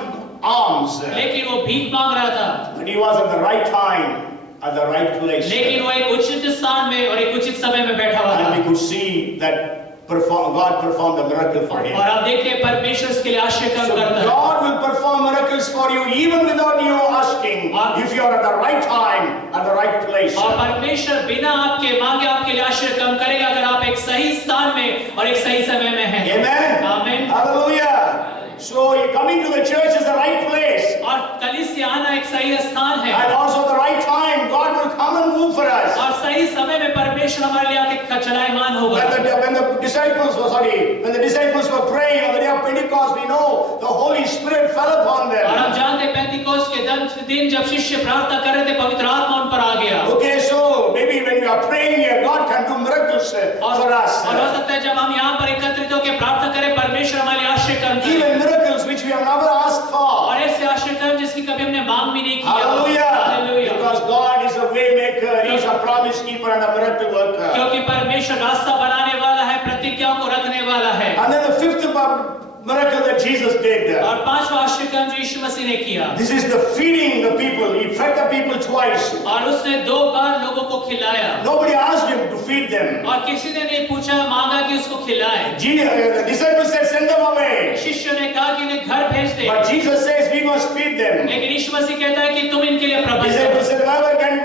alms. लेकिन वो भीख मांग रहा था। But he was at the right time, at the right place. लेकिन वो एक उचित स्थान में और एक उचित समय में बैठा हुआ And we था। could see that God performed a miracle for him. और आप देखते हैं परमेश्वर उसके लिए आश्चर्य काम So करता है। God will perform miracles for you even without you asking, if you are at the right time, at the right place. और परमेश्वर बिना आपके मांगे आपके लिए आश्चर्य काम करेगा अगर आप एक सही स्थान में और एक सही समय में हैं। Amen. आमीन। Hallelujah. So coming to the church is the right place. और कलीसिया आना एक सही स्थान है। And also the right time, God will come and move for us. और सही समय में परमेश्वर हमारे लिए आके चलायमान होगा। When the disciples were praying on the day of Pentecost, we know the Holy Spirit fell upon them. और हम जानते हैं पेंतिकोस्त के दिन जब शिष्य प्रार्थना कर रहे थे पवित्र आत्मा उन पर आ गया। Okay, so maybe when we are praying here, God can do miracles for us. और हो सकता है जब हम यहाँ पर एकत्रित होकर प्रार्थना करें परमेश्वर हमारे लिए आश्चर्य कर्म करे। Even miracles which we have never asked for. और ऐसे आश्चर्य कर्म जिसकी कभी हमने मांग भी नहीं की। Hallelujah. Hallelujah. Because God is a way maker, He is a promise keeper and a miracle worker. क्योंकि परमेश्वर रास्ता बनाने वाला है, प्रतिज्ञाओं को रखने वाला है। And then the 5th miracle that Jesus did. और 5वां आश्चर्य कर्म जो यीशु मसीह ने किया। This is the feeding the people. He fed the people twice. और उसने 2 बार लोगों को खिलाया। Nobody asked him to feed them. और किसी ने नहीं पूछा मांगा कि उसको खिलाए। The disciples said, send them away. शिष्यों ने कहा कि इन्हें घर भेज दे। But Jesus says we must feed them. लेकिन यीशु मसीह कहता है कि तुम इनके लिए प्रबंध Disciples करो। said,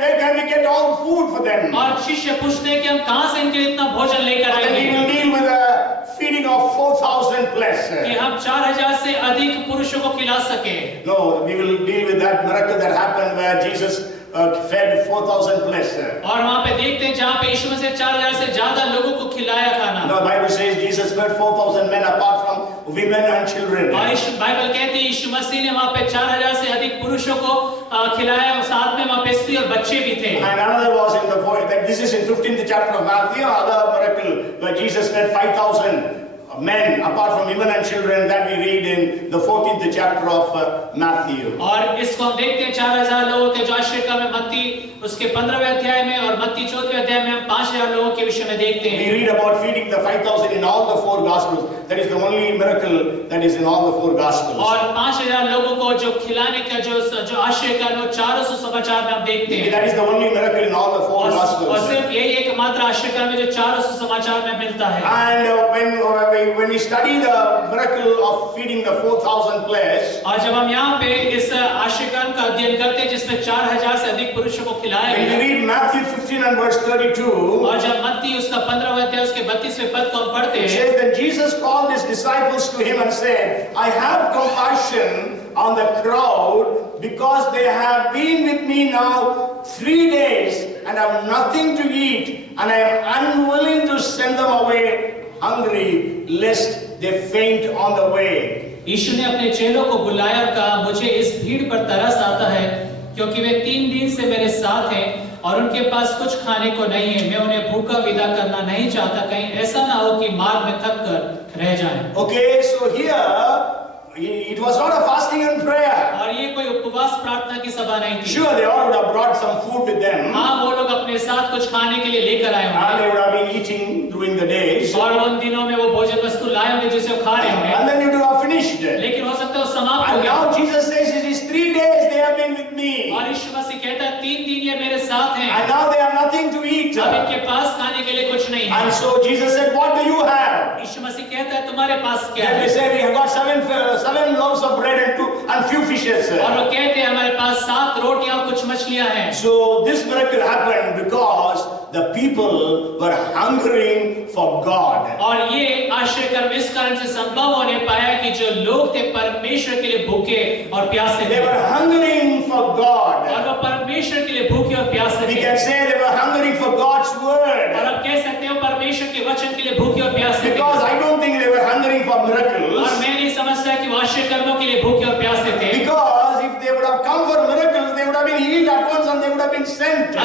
where can we get all food for them? और शिष्य पूछते हैं कि हम कहां से इनके लिए इतना भोजन लेकर And we आएंगे will deal with a feeding of 4,000 plus. कि हम 4000 से अधिक पुरुषों को खिला सके। No, we will deal with that miracle that happened where Jesus fed 4,000 plus. और वहां पे देखते हैं जहां पे यीशु मसीह 4000 से ज्यादा लोगों को खिलाया खाना। The Bible says Jesus fed 4,000 men apart from women and children. और बाइबल कहती है यीशु मसीह ने वहां पे 4000 से अधिक पुरुषों को खिलाया और साथ में वहां पे स्त्री और बच्चे भी थे। And another was in the that this is in 15th chapter of Matthew, another miracle where Jesus fed 5,000 men apart from women and children that we read in the 14th chapter of Matthew. और इसको हम देखते हैं 4000 लोगों के जो आश्चर्य कर्म में मत्ती उसके 15वें अध्याय में और मत्ती 14वें अध्याय में हम 5000 लोगों के विषय में देखते हैं। We read about feeding the 5,000 in all the 4 gospels. That is the only miracle that is in all the 4 gospels. और 5000 लोगों को जो खिलाने का जो आश्चर्य कर्म वो 400 समाचार में हम देखते हैं। That is the only miracle in all the 4 और gospels. सिर्फ यही एकमात्र आश्चर्य कर्म है जो 400 समाचार में मिलता है। And when we study the miracle of feeding the 4,000 plus, और जब हम यहाँ पे इस आश्चर्य कर्म का अध्ययन करते हैं जिसमें 4000 से अधिक पुरुषों को खिलाया when we गया। read Matthew 15 and verse 32, और जब मत्ती उसका 15वां अध्याय उसके 32वें पद को हम पढ़ते it हैं says that Jesus called his disciples to him and said, I have compassion on the crowd because they have been with me now 3 days and have nothing to eat, and I am unwilling to send them away hungry lest they faint on the way. यीशु ने अपने चेलों को बुलाया और कहा मुझे इस भीड़ पर तरस आता है क्योंकि वे 3 दिन से मेरे साथ हैं और उनके पास कुछ खाने को नहीं है। मैं उन्हें भूखा विदा करना नहीं चाहता, कहीं ऐसा ना हो कि मार्ग में थक कर रह जाएं। Okay, so here it was not a fasting and prayer. और ये कोई उपवास प्रार्थना की सभा नहीं थी। Sure, they all would have brought some food with them. हाँ, वो लोग अपने साथ कुछ खाने के लिए लेकर आए And होंगे they would have been eating during the days. और उन दिनों में वो भोजन वस्तु लाए होंगे जिसे वो खा रहे होंगे, And then you would have finished. लेकिन हो सकता है वो समाप्त हो And गया। now Jesus says it is 3 days they have been with me. और यीशु मसीह कहता है 3 दिन ये मेरे साथ हैं, And now they have nothing to eat. अब इनके पास खाने के लिए कुछ नहीं है। And so Jesus said, what do you have? यीशु मसीह कहता है तुम्हारे पास क्या Then है? they said, we have got seven loaves of bread and few fishes. और वो कहते हैं हमारे पास 7 रोटियां और कुछ मछलियां हैं। So this miracle happened because the people were hungering for God. और ये आश्चर्य कर्म इस कारण से संभव होने पाया कि जो लोग थे परमेश्वर के लिए भूखे और प्यासे They थे were hungering for God. और वो परमेश्वर के लिए भूखे और प्यासे We थे। can say they were hungering for God's और word. हम कह सकते हो परमेश्वर के वचन के लिए भूखे और प्यासे थे। Because I don't think they were hungering for और miracles. मैं नहीं समझता कि वो आश्चर्य कर्मों के लिए भूखे और प्यासे थे। Because if they would have come for miracles, they would have been healed at once and they would have been sent.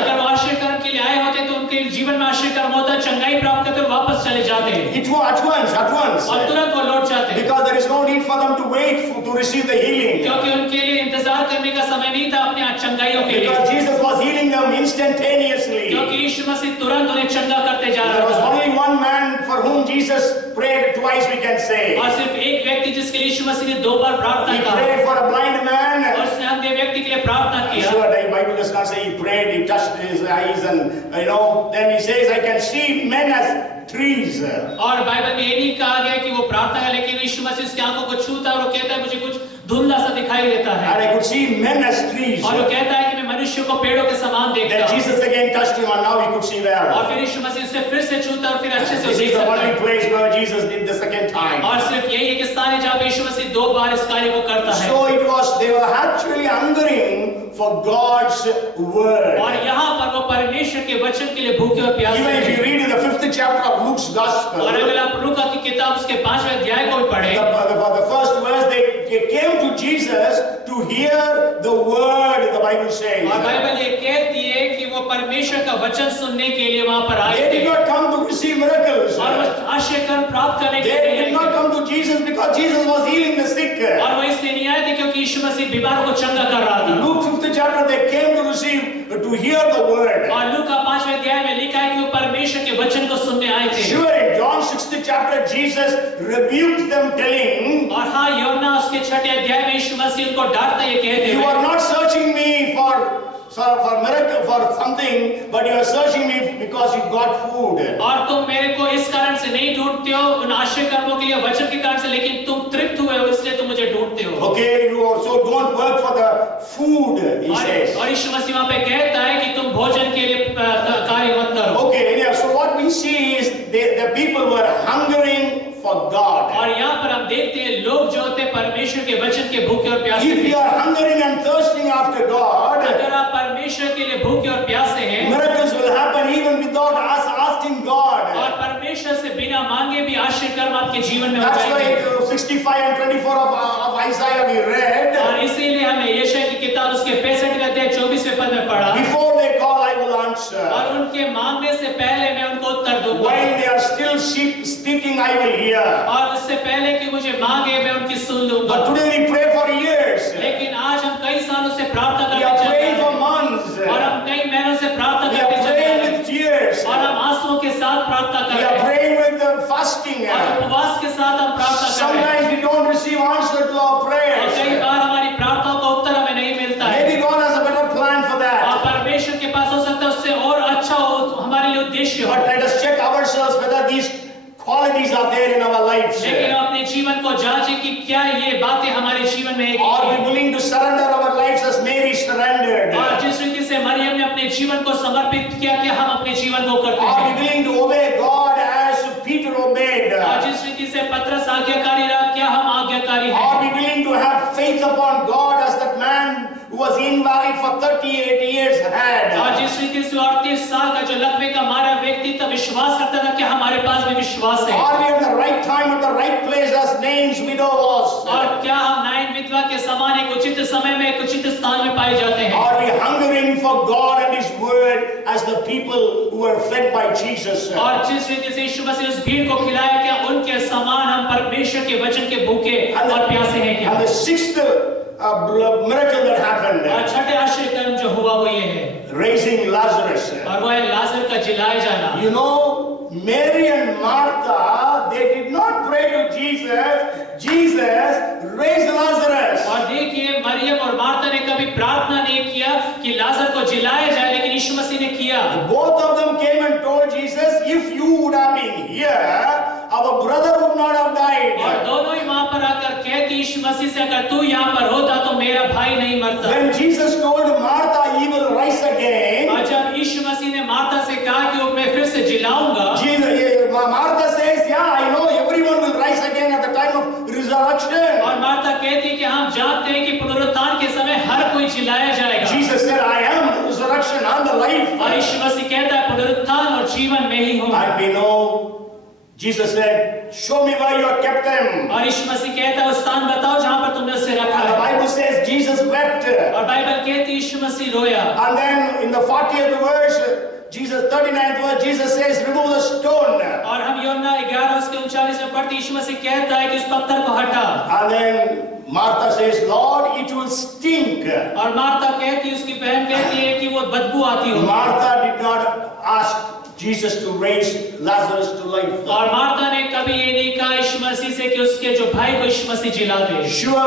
at once. और तुरंत वो लौट जाते हैं, Because there is no need for them to wait to receive the healing. क्योंकि उनके लिए इंतजार करने का समय नहीं था अपने चंगाइयों के लिए, Because Jesus was healing them instantaneously. क्योंकि यीशु मसीह तुरंत उन्हें चंगा करते जा There was रहा था। only one man for whom Jesus prayed twice, we can say. और सिर्फ एक व्यक्ति जिसके लिए यीशु मसीह ने 2 बार प्रार्थना He की, prayed for a blind man. और उसने अंधे व्यक्ति के लिए प्रार्थना किया। Sure, the Bible does not say he prayed, he touched his eyes, and then he says, I can see men as trees. और बाइबल में ये नहीं कहा गया कि वो प्रार्थना है, लेकिन यीशु मसीह उसकी आंखों को छूता है और वो कहता है मुझे कुछ धुंधला सा दिखाई देता है, And I could see men as trees. और वो कहता है कि मैं मनुष्य को पेड़ों के समान देखता Then हूँ। Jesus again touched him, and now he could see well. और फिर यीशु मसीह उसे फिर से छूता है और फिर अच्छे से This उसे is देख the सकता only है। place where Jesus did the second time. और सिर्फ यही एक स्थान है जहाँ पे यीशु मसीह 2 बार इस कार्य को करता है। So it was, they were actually hungering for God's word. और यहाँ पर वो परमेश्वर के वचन के लिए भूखे और प्यासे Even if you थे। read in the 5th chapter of Luke's Gospel, और अगर आप लूका की किताब उसके 5वें अध्याय को भी पढ़ें, the first verse, they came to Jesus to hear the word, the Bible says. और बाइबल ये कहती है कि वो परमेश्वर का वचन सुनने के लिए वहाँ पर आए They did थे, not come to receive miracles. और वो आश्चर्य कर्म प्राप्त करने के They लिए did not come to Jesus because Jesus was healing the sick. और वो इसलिए नहीं आए थे क्योंकि यीशु मसीह बीमारों को चंगा कर रहा था। Luke 5th chapter, they came to hear the word. और लूका 5वें अध्याय में लिखा है कि वो परमेश्वर के वचन को सुनने आए थे। Sure, in John 6th chapter, Jesus rebuked them, telling, और हाँ, यूहन्ना उसके 6ठे अध्याय में यीशु मसीह उनको डांटता ये कहते you हैं, are not searching me for miracle, for something, but you are searching me because you got food. और तुम मेरे को इस कारण से नहीं ढूंढते हो उन आश्चर्य कर्मों के लिए वचन के कारण से, लेकिन तुम तृप्त हुए हो इसलिए तुम मुझे ढूंढते हो। Okay, you also don't work for the food, he says. और यीशु मसीह वहाँ पे कहता है कि तुम भोजन के लिए कार्य मत करो। Okay, anyhow, so what we see is the people were hungering for God. और यहाँ पर हम देखते हैं लोग जो होते हैं परमेश्वर के वचन के भूखे और प्यासे If you थे। are hungering and thirsting after God, अगर आप परमेश्वर के लिए भूखे और प्यासे हैं, miracles will happen even without us asking God. और परमेश्वर से बिना मांगे भी आश्चर्य कर्म आपके जीवन में हो That's why जाएंगे। 65 and 24 of Isaiah we read. और इसीलिए हमने यशायाह की किताब उसके 65वें अध्याय 24वें पद में पढ़ा, Before they call, I will answer. और उनके मांगने से पहले मैं उनको उत्तर दूंगा, While they are still speaking, I will hear. और उससे पहले कि मुझे मांगे मैं उनकी सुन लूंगा। But today we pray for years. लेकिन आज हम कई सालों से प्रार्थना We करते are चल रहे praying for हैं, months. और हम कई महीनों से प्रार्थना We करते are चल रहे praying हैं, with tears. और हम आंसुओं के साथ प्रार्थना कर We रहे are हैं, praying with fasting. और उपवास के साथ हम प्रार्थना कर रहे हैं। Sometimes we don't receive answer to our और prayers. कई बार हमारी प्रार्थनाओं का उत्तर हमें नहीं मिलता है, Maybe God has a better plan for और that. परमेश्वर के पास हो सकता है उससे और अच्छा हो हमारे लिए उद्देश्य हो। But let us check ourselves whether these qualities are there in our lives. लेकिन हम अपने जीवन को जांचें कि क्या ये बातें हमारे जीवन में है कि Are we नहीं। willing to surrender our lives as Mary surrendered? और जिस रीति से मरियम ने अपने जीवन को समर्पित किया, क्या हम अपने जीवन को करते Are we हैं? willing to obey God as Peter obeyed? और जिस रीति से पतरस आज्ञाकारी रहा, क्या हम आज्ञाकारी हैं? Are we willing to have faith upon God as that man who was invalid for 38 years had? और जिस रीति से 38 साल का जो लकवे का मारा व्यक्ति तब विश्वास करता था कि हमारे पास भी विश्वास है। Are we at the right time at the right place as Nain's widow was? और क्या हम नाइन विधवा के समान एक उचित समय में एक उचित स्थान में पाए जाते हैं? Are we hungering for God and His Word as the people who were fed by Jesus? और जिस रीति से यीशु मसीह उस भीड़ को खिलाया, क्या उनके समान हम परमेश्वर के वचन के भूखे और प्यासे हैं क्या? And the sixth miracle that happened, और छठे आश्चर्य कर्म जो हुआ वो ये है, raising Lazarus. और वो है लाजर का जिलाए जाना। You know, Mary and Martha, they did not pray to Jesus. Jesus raised Lazarus. और देखिए मरियम और मार्था ने कभी प्रार्थना नहीं किया कि लाजर को जिलाया जाए, लेकिन यीशु मसीह ने किया। Both of them came and told Jesus, if you would have been here, our brother would not have और died. दोनों ही वहां पर आकर कहती यीशु मसीह से, अगर तू यहाँ पर होता तो मेरा भाई नहीं मरता। When Jesus told Martha, he will rise again, और जब यीशु मसीह ने मार्था से कहा कि मैं फिर से जिलाऊंगा, Martha says, yeah, I know everyone will rise again at the time of resurrection. और मार्था कहती है कि हम जानते हैं कि पुनरुत्थान के समय हर कोई जिलाया जाएगा। Jesus said, I am the resurrection and the life. और यीशु मसीह कहता है पुनरुत्थान और जीवन में ही हूँ। And we know, Jesus said, show me where you have kept them. और यीशु मसीह कहता है वो स्थान बताओ जहाँ पर तुमने उसे रखा And the है। Bible says Jesus wept. और बाइबल कहती है यीशु मसीह रोया। And then in the 40th verse, Jesus, 39th verse, Jesus says, remove the stone. और हम यूहन्ना 11:39 में पढ़ते यीशु मसीह कहता है कि उस पत्थर को हटा। And then Martha says, Lord, it will stink. और मार्था कहती है, उसकी बहन कहती है कि वो बदबू आती होगी। Martha did not ask Jesus to raise Lazarus to life. और मार्था ने कभी ये नहीं कहा यीशु मसीह से कि उसके जो भाई को यीशु मसीह जिला दे। Sure,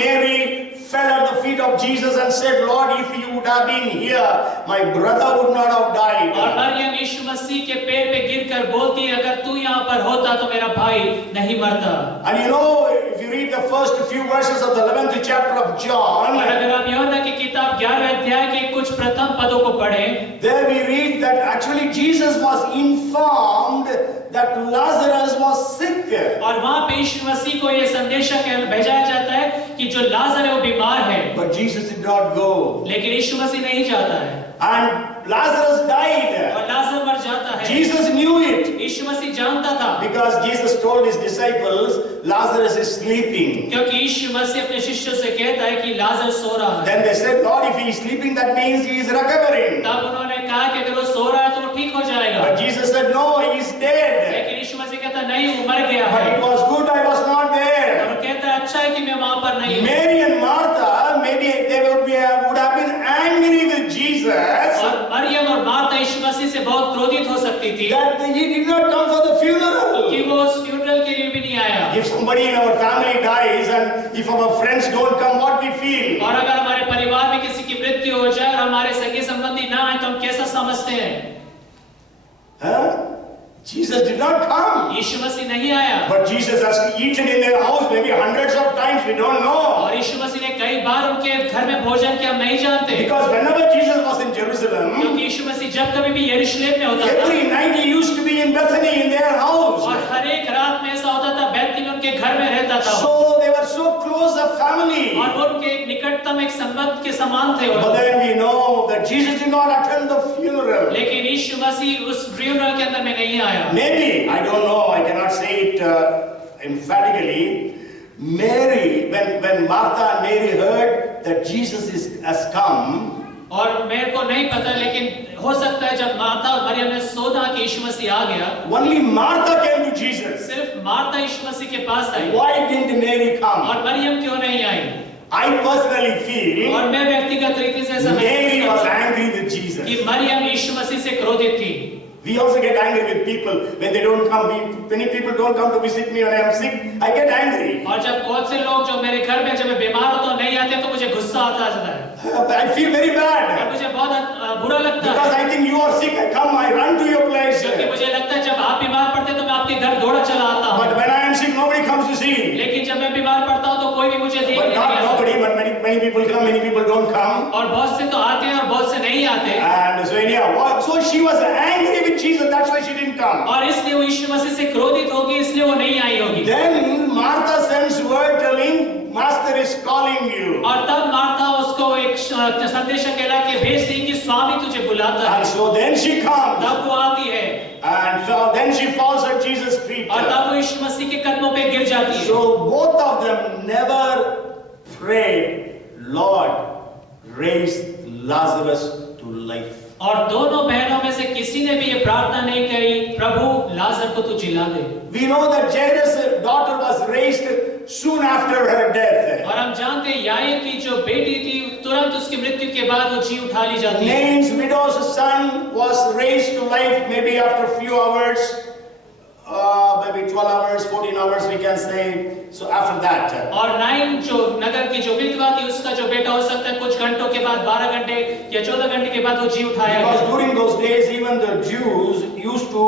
Mary fell at the feet of Jesus and said, Lord, if you would have been here, my brother would not have died. और मरियम यीशु मसीह के पैर पे गिरकर बोलती है, अगर तू यहाँ पर होता तो मेरा भाई नहीं मरता। And you know, if you read the first few verses of the 11th chapter of John, और अगर आप यूहन्ना की किताब 11वें अध्याय के कुछ प्रथम पदों को पढ़ें, there we read that actually Jesus was informed that Lazarus was sick. और वहाँ पे यीशु मसीह को ये संदेशा भेजा जाता है कि जो लाजर है वो बीमार है। But Jesus did not go. लेकिन यीशु मसीह नहीं जाता है। And Lazarus died. और लाजर मर जाता है। Jesus knew it. यीशु मसीह जानता था। Because Jesus told his disciples, Lazarus is sleeping. क्योंकि यीशु मसीह अपने शिष्यों से कहता है कि लाजर सो रहा है। Then they said, Lord, if he is sleeping, that means he is recovering. तब उन्होंने कहा कि अगर वो सो रहा है तो वो ठीक हो जाएगा। But Jesus said, no, he is dead. लेकिन यीशु मसीह कहता नहीं, वो मर गया But है। it was good I was not और there. वो कहता है अच्छा है कि मैं वहाँ पर नहीं हूँ। Mary and Martha, maybe they would have been angry with Jesus और मरियम और मार्था यीशु मसीह से बहुत क्रोधित हो सकती थी that he did not come for the funeral. कि वो उस फ्यूनरल के लिए भी नहीं आया। If somebody in our family dies and if our friends don't come, what we feel? और अगर हमारे परिवार में किसी की मृत्यु हो जाए और हमारे सगे संबंधी ना आए तो हम कैसा समझते हैं? Huh? Jesus did not come. यीशु मसीह नहीं आया। But Jesus has eaten in their house maybe hundreds of times, we don't know. और यीशु मसीह ने कई बार उनके घर में भोजन किया, हम नहीं जानते। Because whenever Jesus was in Jerusalem, क्योंकि यीशु मसीह जब कभी भी यरूशलेम में होता था, every night he used to be in Bethany in their house. और हर एक रात में ऐसा होता था, बैतनी में उनके घर में रहता था। So they were so close a family. और वो उनके एक निकटतम एक संबंध के समान थे। But then we know that Jesus did not attend the funeral. लेकिन यीशु मसीह उस फ्यूनरल के अंदर में नहीं आया। Maybe, I don't know, I cannot say it emphatically. Mary, when Martha and Mary heard that Jesus has come, और मेरे को नहीं पता, लेकिन हो सकता है जब मार्था और मरियम ने सुना कि यीशु मसीह आ गया, only Martha came to Jesus. सिर्फ मार्था यीशु मसीह के पास आई। Why didn't Mary come? और मरियम क्यों नहीं आई? I personally feel और मैं व्यक्तिगत तरीके से ऐसा Mary महसूस was करता हूं angry with Jesus. कि मरियम यीशु मसीह से क्रोधित थी। We also get angry with people when they don't come. Many people don't come to visit me when I am sick. I get angry. और जब बहुत से लोग जो मेरे घर में जब मैं बीमार होता हूँ नहीं आते तो मुझे गुस्सा आता है। I feel very bad. और मुझे बहुत बुरा लगता Because है। I think you are sick, I come, I run to your place. क्योंकि मुझे लगता है जब आप बीमार पड़ते तो मैं आपके घर दौड़ा चला आता हूँ। But when I am sick, nobody comes to see. लेकिन जब मैं बीमार पड़ता हूँ तो कोई भी मुझे देखने But नहीं not आता। nobody, but many people come, many people don't come. और बहुत से तो आते हैं और बहुत से नहीं आते। And so anyhow, so she was angry with Jesus. That's why she didn't come. और इसलिए वो यीशु मसीह से क्रोधित होगी, इसलिए वो नहीं आई होगी। Then Martha sends word telling, Master is calling you. और तब मार्था उसको एक संदेश कहला के भेज दी कि स्वामी तुझे बुलाता है। And so then she comes. तब वो आती है And so then she falls at Jesus' feet. और तब वो यीशु मसीह के कदमों पे गिर जाती है। So both of them never prayed, Lord, raise Lazarus to life. और दोनों बहनों में से किसी ने भी ये प्रार्थना नहीं करी, प्रभु लाजर को तू जिला दे। We know that Jairus' daughter was raised soon after her death. और हम जानते हैं याईर की जो बेटी थी तुरंत उसकी मृत्यु के बाद वो जी उठा ली जाती है। Nain's widow's son was raised to life maybe after a few hours, maybe 12 hours, 14 hours we can say. So after that. और नाइन जो नगर की जो विधवा थी उसका जो बेटा हो सकता है कुछ घंटों के बाद 12 घंटे या 14 घंटे के बाद वो जी उठाया गया। Because during those days even the Jews used to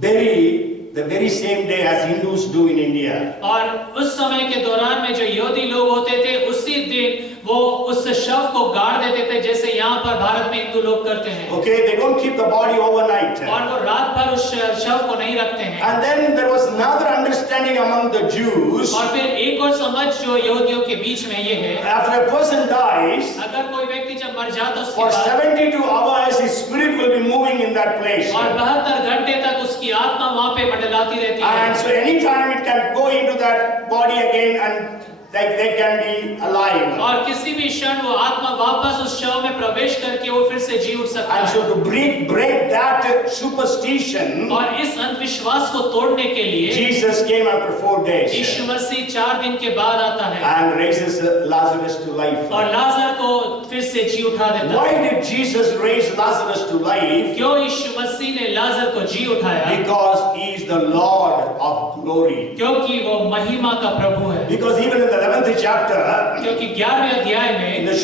bury the very same day as Hindus do in India. और उस समय के दौरान में जो यहूदी लोग होते थे उसी दिन वो उस शव को गाड़ देते थे जैसे यहाँ पर भारत में हिंदू लोग करते हैं। Okay, they don't keep the body overnight. और वो रात भर उस शव को नहीं रखते हैं। And then there was another understanding among the Jews. और फिर एक और समझ जो यहूदियों के बीच में ये है, After a person dies, अगर कोई व्यक्ति जब मर जाता उसके for बाद 72 hours his spirit will be moving in that place. और 72 घंटे तक उसकी आत्मा वहाँ पे मंडलाती रहती है। And so anytime it can go into that body again and like they can be alive. और किसी भी क्षण वो आत्मा वापस उस शव में प्रवेश करके वो फिर से जी उठ सकता And है। so to break that superstition, और इस अंधविश्वास को तोड़ने के लिए Jesus came after 4 days यीशु मसीह 4 दिन के बाद आता है and raises Lazarus to life. और लाजर को फिर से जी उठा देता है। Why did Jesus raise Lazarus to life? क्यों यीशु मसीह ने लाजर को जी उठाया? Because he is the Lord of glory. क्योंकि वो महिमा का प्रभु है। Because even in the 11th chapter, क्योंकि 11वें अध्याय in में the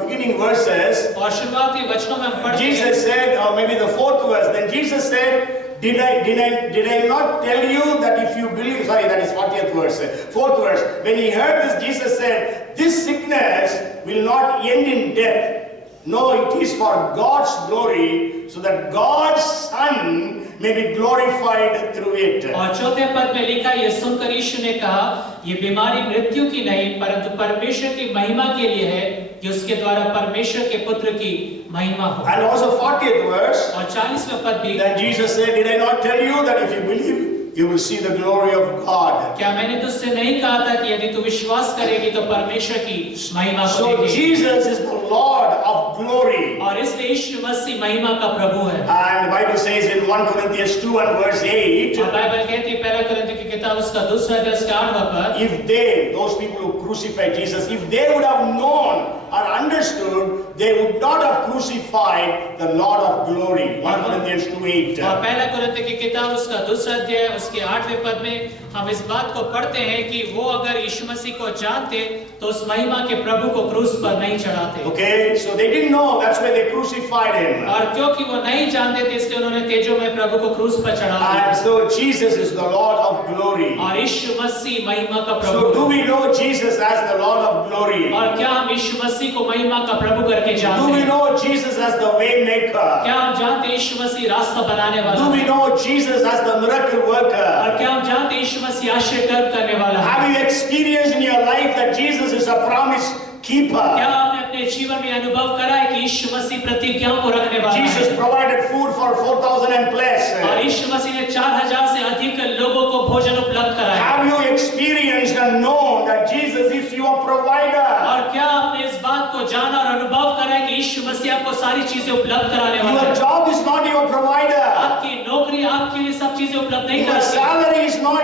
beginning verses, और शुरुआती वचनों में हम पढ़ते हैं, Jesus said, or maybe the 4th verse, then Jesus said, did I not tell you that if you believe, sorry, that is 40th verse, 4th verse, when he heard this, Jesus said, this sickness will not end in death. No, it is for God's glory, so that God's Son may be glorified through it. और चौथे पद में लिखा, ये सुनकर यीशु ने कहा, ये बीमारी मृत्यु की नहीं परंतु परमेश्वर की महिमा के लिए है कि उसके द्वारा परमेश्वर के पुत्र की महिमा हो। And also 40th verse, और 40वें पद भी, then Jesus said, did I not tell you that if you believe, you will see the glory of God. क्या मैंने तुझसे नहीं कहा था कि यदि तू विश्वास करेगी तो परमेश्वर की महिमा को So देखेगी? Jesus is the Lord of glory. और इसलिए यीशु मसीह महिमा का प्रभु है। And the Bible says in 1 Corinthians 2 and verse 8, और बाइबल कहती है पहला कुरिन्थियों की किताब उसका 2 अध्याय उसका 8वां पद, if they, those people who crucified Jesus, if they would have known or understood, they would not have crucified the Lord of glory. 1 Corinthians 2:8. और पहला कुरिन्थियों की किताब उसका 2 अध्याय उसके 8वें पद में हम इस बात को पढ़ते हैं कि वो अगर यीशु मसीह को जानते तो उस महिमा के प्रभु को क्रूस पर नहीं चढ़ाते। Okay, so they didn't know, that's why they crucified him. और क्योंकि वो नहीं जानते थे इसलिए उन्होंने तेजोमय प्रभु को क्रूस पर चढ़ा दिया। And so Jesus is the Lord of glory. और यीशु मसीह महिमा का So प्रभु do है। we know Jesus as the Lord of glory? और क्या हम यीशु मसीह को महिमा का प्रभु करके Do जानते we हैं? know Jesus as the way maker? क्या हम जानते हैं यीशु मसीह रास्ता बनाने वाला Do है? we know Jesus as the miracle worker? और क्या हम जानते हैं यीशु मसीह आश्चर्य कर्म करने वाला है? Have you experienced in your life that Jesus is a promise keeper? क्या आपने अपने जीवन में अनुभव करा है कि यीशु मसीह प्रतिज्ञाओं को रखने वाला Jesus है? provided food for 4,000 and plus. और यीशु मसीह ने 4000 से अधिक लोगों को भोजन उपलब्ध कराया। Have you experienced and known that Jesus is your provider? और क्या आपने इस बात को जाना और अनुभव करा है कि यीशु मसीह आपको सारी चीजें उपलब्ध कराने वाला Your है? job is not your provider. आपकी नौकरी आपके लिए सब चीजें उपलब्ध नहीं Your कराती। salary is not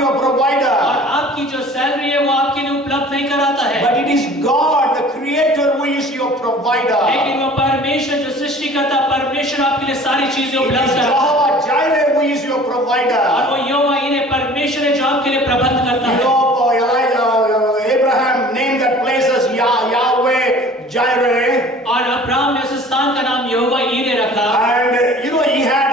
your और provider. आपकी जो सैलरी है वो आपके लिए उपलब्ध नहीं कराता है। But it is God, the Creator, who is your provider. लेकिन वो परमेश्वर जो सृष्टिकर्ता परमेश्वर आपके लिए सारी चीजें It is उपलब्ध कराता है। Jehovah Jireh, who is your और provider. वो यहोवा यीरे परमेश्वर है जो आपके लिए प्रबंध करता You है। know, Abraham named that place as Yahweh Jireh. और अब्राहम ने उस स्थान का नाम यहोवा यीरे रखा। And you know, he had,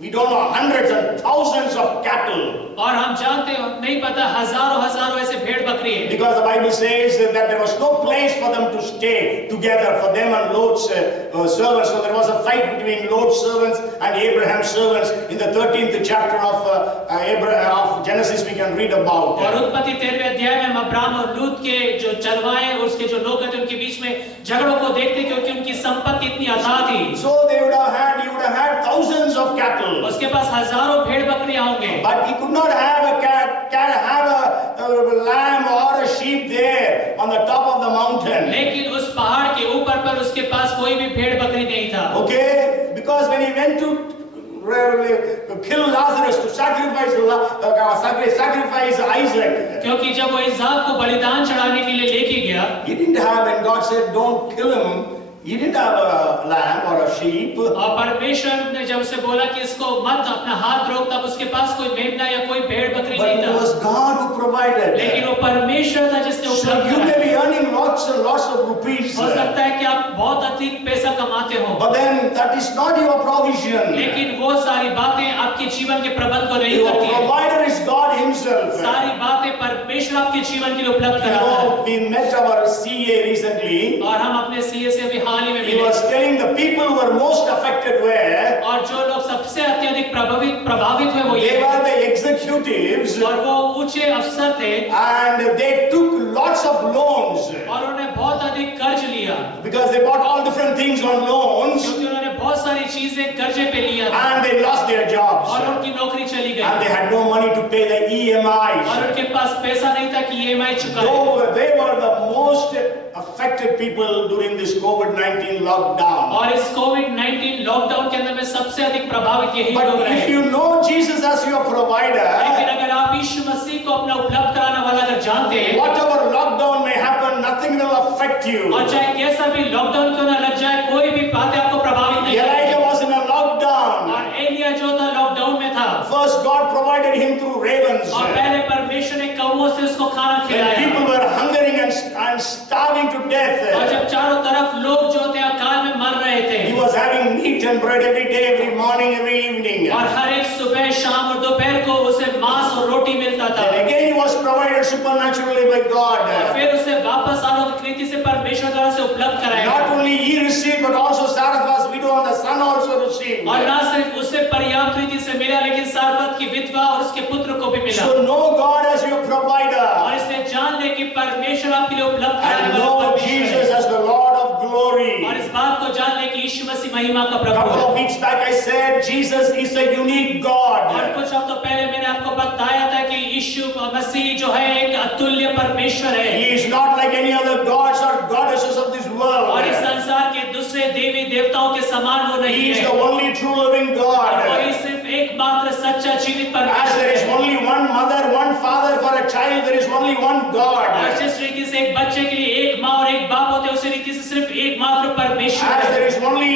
we don't know, hundreds and thousands of cattle. और हम जानते हैं नहीं पता हजारों ऐसे भेड़ बकरी है। Because the Bible says that there was no place for them to stay together, for them and Lot's servants. So there was a fight between Lot's servants and Abraham's servants. In the 13th chapter of Genesis, we can read about. और उत्पत्ति 13वें अध्याय में हम Abraham और लूत के जो चरवाहे और उसके जो लोग थे उनके बीच में झगड़ों को देखते क्योंकि उनकी संपत्ति इतनी अथाह थी। So he would have had thousands of cattle. उसके पास हजारों भेड़ बकरियां होंगे। But he could not have a lamb or a sheep there on the top of the mountain. लेकिन उस पहाड़ के ऊपर पर उसके पास कोई भी भेड़ बकरी नहीं था। Okay, because when he went to kill Lazarus, to sacrifice Isaac, क्योंकि जब वो इसहाक को बलिदान चढ़ाने के लिए लेके गया, he didn't have, when God said don't kill him, he didn't have a lamb or a sheep. और परमेश्वर ने जब उसे बोला कि इसको मत अपना हाथ रोक, तब उसके पास कोई मेमना या कोई भेड़ बकरी But नहीं it था। was God who provided. लेकिन वो परमेश्वर था जिसने So उपलब्ध you may कराया। be earning lots and lots of rupees, हो सकता है कि आप बहुत अधिक पैसा कमाते हो, but then that is not your provision. लेकिन वो सारी बातें आपके जीवन के प्रबंध को नहीं Your करती है। provider is God himself. सारी बातें परमेश्वर आपके जीवन के लिए उपलब्ध You कराता है। know, we met our CA recently. और हम अपने सीए से अभी हाल ही में He मिले was telling the people who were most affected were, और जो लोग सबसे अत्यधिक प्रभावित हुए वो they ये were the executives, और वो ऊंचे अफसर थे and they took lots of loans और उन्होंने बहुत अधिक कर्ज लिया because they bought all different things on loans, क्योंकि उन्होंने बहुत सारी चीजें कर्जे पे लिया था and they lost their jobs. और उनकी नौकरी चली गई। and they had no money to pay the और EMIs. उनके पास पैसा नहीं था कि EMI चुकाए। They were the most affected people during this COVID-19 lockdown. और इस कोविड-19 लॉकडाउन के अंदर में सबसे अधिक प्रभावित यही लोग But रहे। if you know Jesus as your provider, लेकिन अगर आप यीशु मसीह को अपना उपलब्ध कराने वाला अगर जानते हैं, whatever lockdown may happen, nothing will affect you. और चाहे कैसा भी लॉकडाउन क्यों ना लग जाए, कोई भी बातें आपको प्रभावित नहीं Elijah करेगी। was in a lockdown. और एलिया जो था लॉकडाउन में था, First, God provided him through ravens. और पहले परमेश्वर ने कौवों से उसको खाना When खिलाया। people were hungering and starving to और death, जब चारों तरफ लोग जो थे अकाल में मर रहे थे, he was having meat and bread every day, every morning, every evening. और हर एक सुबह, शाम और दोपहर को उसे मांस और रोटी मिलता था। And again, he was provided supernaturally by और God. फिर उसे वापस अलौकिक रीति से परमेश्वर द्वारा से उपलब्ध कराया। Not only he received, but also Saraphat's widow and the son also received. और ना सिर्फ उसे पर्याप्त रीति से मिला, लेकिन सारपत की विधवा और उसके पुत्र को भी मिला। So know God as your provider. और इसलिए जान ले कि परमेश्वर आपके लिए उपलब्ध कराने And वाला know परमेश्वर Jesus है। as the Lord of glory. और इस बात को जान ले कि यीशु मसीह महिमा का A प्रभु couple है। of weeks back I said Jesus is a unique God. और कुछ हफ्तों पहले मैंने आपको बताया था कि यीशु मसीह जो है एक अतुल्य परमेश्वर है। He is not like any other gods or goddesses of this world. और इस संसार के दूसरे देवी देवताओं के समान वो नहीं He is है। the only true living God. वही सिर्फ एकमात्र सच्चा जीवित As परमेश्वर there is है। only one mother, one father for a child, there is only one और God. जिस रीति से एक बच्चे के लिए एक माँ और एक बाप होते हैं, उसी रीति से सिर्फ एकमात्र परमेश्वर As है। there is only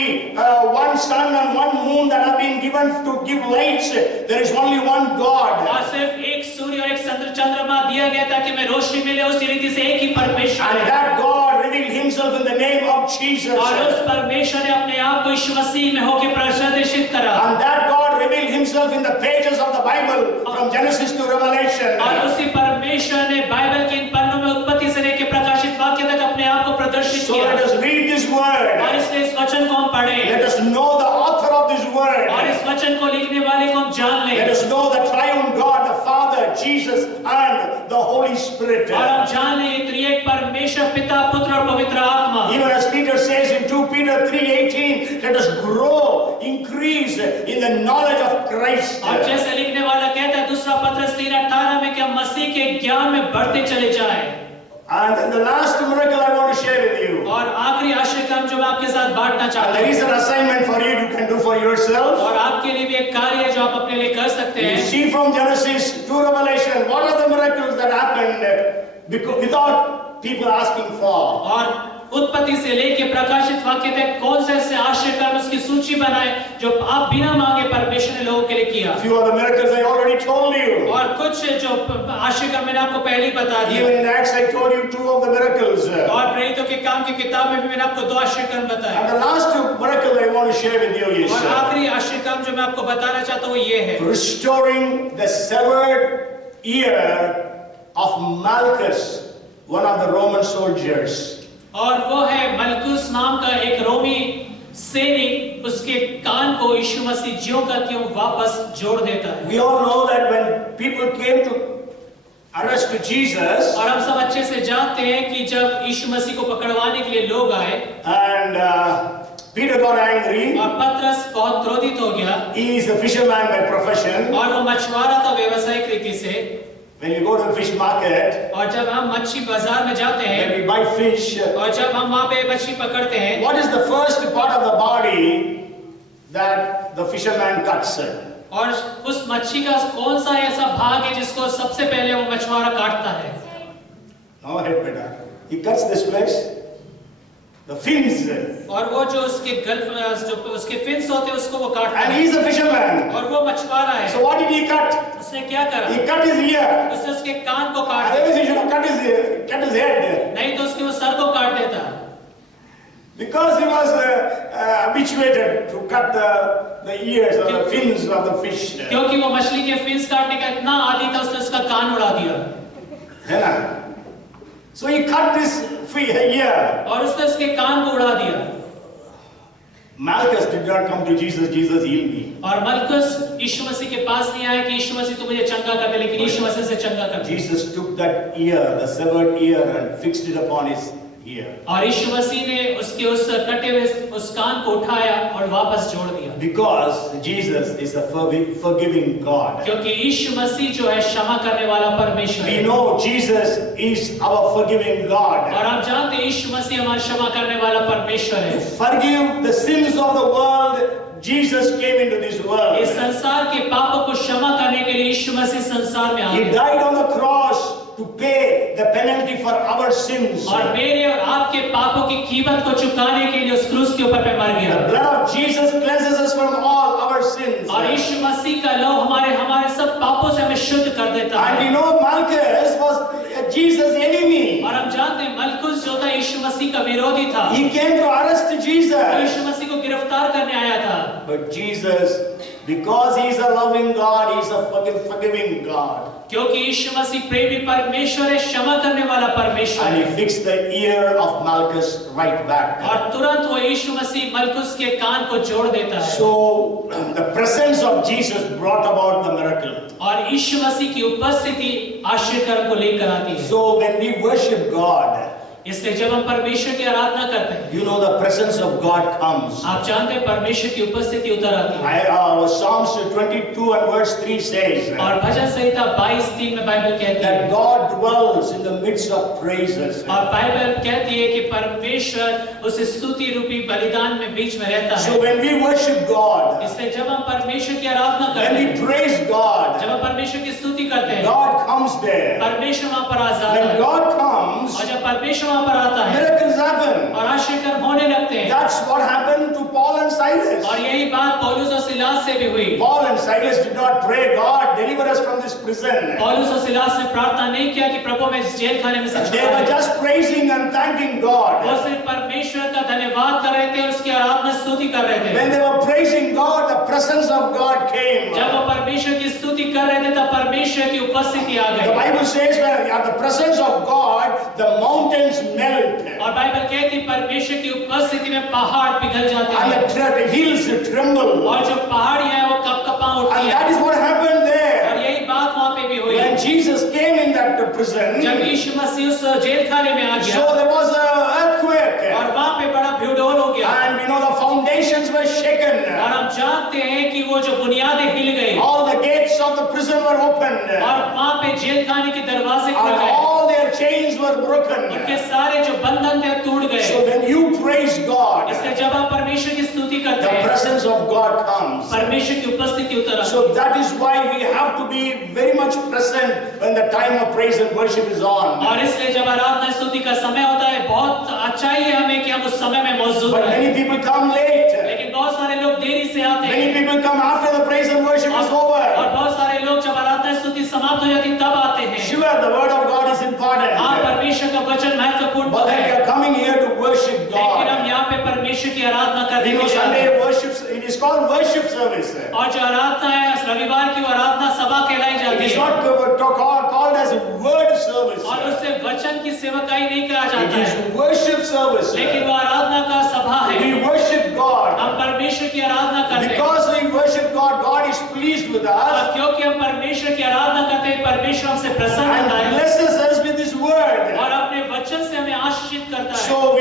one sun and one moon that have been given to give lights, there is only one God. और सिर्फ एक सूर्य और एक चंद्रमा दिया गया ताकि मैं रोशनी मिले, उसी रीति से एक ही परमेश्वर And है। that God revealed himself in the name of Jesus. और उस परमेश्वर ने अपने आप को यीशु मसीह में होकर प्रदर्शित करा। And that God revealed himself in the pages of the Bible from Genesis to Revelation. और उसी परमेश्वर ने बाइबल के इन पन्नों में उत्पत्ति से लेकर प्रकाशित वाक्य तक अपने आप को प्रदर्शित So किया। let us read this word. और इसलिए इस वचन को हम पढ़ें, Let us know the author of this word. और इस वचन को लिखने वाले को हम जान Let लें, us know the triune God, the Father, Jesus, and the Holy Spirit. और हम जान लें ये त्रिएक परमेश्वर पिता, पुत्र और पवित्र आत्मा। Even as Peter says in 2 Peter 3:18, let us grow, increase in the knowledge of Christ. और जैसे लिखने वाला कहता है दूसरा पत्रस 3:18 में कि हम मसीह के ज्ञान में बढ़ते चले जाएं। And then the last miracle I want to share with you. और आखिरी आश्चर्य काम जो मैं आपके साथ बांटना And चाहता there हूँ, is an assignment for you you can do for yourself. और आपके लिए भी एक कार्य है जो आप अपने लिए कर सकते You हैं। see from Genesis to Revelation, what are the miracles that happened without people asking for? और उत्पत्ति से लेके प्रकाशित वाक्य तक कौन से ऐसे आश्चर्य कर्म उसकी सूची बनाए जो आप बिना मांगे परमेश्वर ने लोगों के लिए किया। Few of the miracles I already told you. और कुछ जो आश्चर्य कर्म मैंने आपको पहले ही बता दिया। Even in Acts I told you 2 of the miracles. और प्रेरितों के काम की किताब में भी मैंने आपको 2 आश्चर्य कर्म बताए। And the last miracle I want to share with you is और आखिरी आश्चर्य कर्म जो मैं आपको बताना चाहता हूँ ये है restoring the severed ear of Malchus, one of the Roman soldiers. और वो है मलकुस नाम का एक रोमी सैनिक, उसके कान को यीशु मसीह ज्यों का त्यों वापस जोड़ देता है। We all know that when people came to arrest Jesus, और हम सब अच्छे से जानते हैं कि जब यीशु मसीह को पकड़वाने के लिए लोग आए and Peter got angry. और पतरस बहुत क्रोधित हो गया, He is a fisherman by profession. और वो मछुआरा था व्यावसायिक रीति से। When you go to the fish market, और जब हम मच्छी बाजार में जाते हैं when we buy fish, और जब हम वहाँ पे मछली पकड़ते हैं, what is the first part of the body that the fisherman cuts? और उस मच्छी का कौन सा ऐसा भाग है जिसको सबसे पहले वो मछुआरा काटता है? No, head beta. He cuts this place, the fins, और वो जो उसके गल्फ जो उसके फिन्स होते हैं उसको वो काटता and है। he is a fisherman. और वो मछुआरा है। So what did he cut? उसने क्या करा? He cut his ear. उसने उसके कान को काट दिया। Otherwise he should have cut his head. नहीं तो उसके वो सर को काट देता। Because he was habituated to cut the ears or the fins of the fish. क्योंकि वो मछली के फिन्स काटने का इतना आदी था, उसने उसका कान उड़ा दिया। है ना? So he cut this ear. और उसने उसके कान को उड़ा दिया। Malchus did not come to Jesus. Jesus healed me. और मलकुस यीशु मसीह के पास नहीं आया कि यीशु मसीह तो मुझे चंगा कर दे, लेकिन यीशु मसीह से चंगा कर दे। Jesus took that ear, the severed ear, and fixed it upon his here. और यीशु मसीह ने उसके उस कटे हुए उस कान को उठाया और वापस जोड़ दिया, Because Jesus is a forgiving God. क्योंकि यीशु मसीह जो है क्षमा करने वाला परमेश्वर We है। know Jesus is our forgiving God. और आप जानते हैं यीशु मसीह हमारा क्षमा करने वाला परमेश्वर To है। forgive the sins of the world, Jesus came into this world. इस संसार के पापों को क्षमा करने के लिए यीशु मसीह संसार में आ He गए died on the cross to pay the penalty for our sins. और मेरे और आपके पापों की कीमत को चुकाने के लिए उस क्रूस के ऊपर पे मर The गया। blood of Jesus cleanses us from all our sins. और यीशु मसीह का लहू हमारे सब पापों से हमें शुद्ध कर देता And है। we know Malchus was Jesus' enemy. और हम जानते हैं मलकुस जो था यीशु मसीह का विरोधी था, He came to arrest वो Jesus. यीशु मसीह को गिरफ्तार करने आया था। But Jesus, because He is a loving God, He is a forgiving God. क्योंकि यीशु मसीह प्रेमी परमेश्वर है, क्षमा करने वाला परमेश्वर And है। He fixed the ear of Malchus right back. और तुरंत वो यीशु मसीह मलकुस के कान को जोड़ देता है। So the presence of Jesus brought about the miracle. और यीशु मसीह की उपस्थिति आश्चर्य कर्म को लेकर आती है। So when we worship God, इसलिए जब हम परमेश्वर की आराधना करते हैं, you know the presence of God comes. आप जानते हैं परमेश्वर की उपस्थिति उतर आती है। Psalms 22 and verse 3 says और भजन संहिता 22:3 में बाइबल कहती that है, God dwells in the midst of praises. और बाइबल कहती है कि परमेश्वर उस स्तुति रूपी बलिदान में बीच में रहता So है। when we worship God, इसलिए जब हम परमेश्वर की आराधना when करते we हैं, praise God, जब हम परमेश्वर की स्तुति करते हैं, God comes there. परमेश्वर वहां पर आ जाता When है। God comes, और जब परमेश्वर वहां पर आता है miracles happen. और आश्चर्य कर्म होने लगते हैं। That's what happened to Paul and Silas. और यही बात पौलुस और सिलास से भी हुई। Paul and Silas did not pray, God, deliver us from this prison. पौलुस और सिलास ने प्रार्थना नहीं किया कि प्रभु में इस जेल खाने में से They were छुड़ा दे। just praising and thanking God. वो सिर्फ परमेश्वर का धन्यवाद कर रहे थे और उसकी आराधना स्तुति कर रहे थे। When they were praising God, the presence of God came. जब वो परमेश्वर की स्तुति कर रहे थे तब परमेश्वर की उपस्थिति आ The गई। Bible says when at the presence of God, the mountains melt और बाइबल कहती परमेश्वर की उपस्थिति में पहाड़ पिघल जाते and हैं the hills tremble. और जो पहाड़ियां हैं वो कँप उठती And हैं। that is what happened और there. यही बात वहां पे भी हुई। When Jesus came in that prison, जब यीशु मसीह उस जेल खाने में आ गया so there was an earthquake. और वहां पे बड़ा भूडोल हो गया And we know the foundations were shaken. और हम जानते हैं कि वो जो बुनियादें हिल गई All the gates of the prison were opened. और वहां पे जेल खाने के दरवाजे खुल And गए, all their chains were broken. उनके सारे जो बंधन थे टूट गए। So when you praise God, इसलिए जब आप परमेश्वर की स्तुति करते the हैं presence of God comes. परमेश्वर की उपस्थिति उतर आती है। So that is why we have to be very much present when the time of praise and worship is on. और इसलिए जब आराधना स्तुति का समय होता है बहुत अच्छा ही है हमें कि हम उस समय में मौजूद But रहें। many people come late. लेकिन बहुत सारे लोग देरी से आते Many हैं people come after the praise and worship is और over. बहुत सारे लोग जब आराधना स्तुति समाप्त हो जाती तब आते हैं। Sure, the word of God is important. हाँ, परमेश्वर का वचन महत्वपूर्ण But then we है, are coming here to worship लेकिन हम God. यहाँ पे परमेश्वर की आराधना करने You के know, लिए आते Sunday हैं। worship, it is called worship service. और जो आराधना है रविवार की वो आराधना सभा कहलाई It जाती is है not called as word service. और उससे वचन की सेवकाई नहीं कहा It जाता है, is worship service. लेकिन वो आराधना का सभा है। We worship God. हम परमेश्वर की आराधना करते हैं Because we worship God, God is pleased with us और क्योंकि हम परमेश्वर की आराधना करते हैं परमेश्वर हमसे प्रसन्न and होता है blesses us with His word. और अपने वचन से हमें आशीषित करता है। So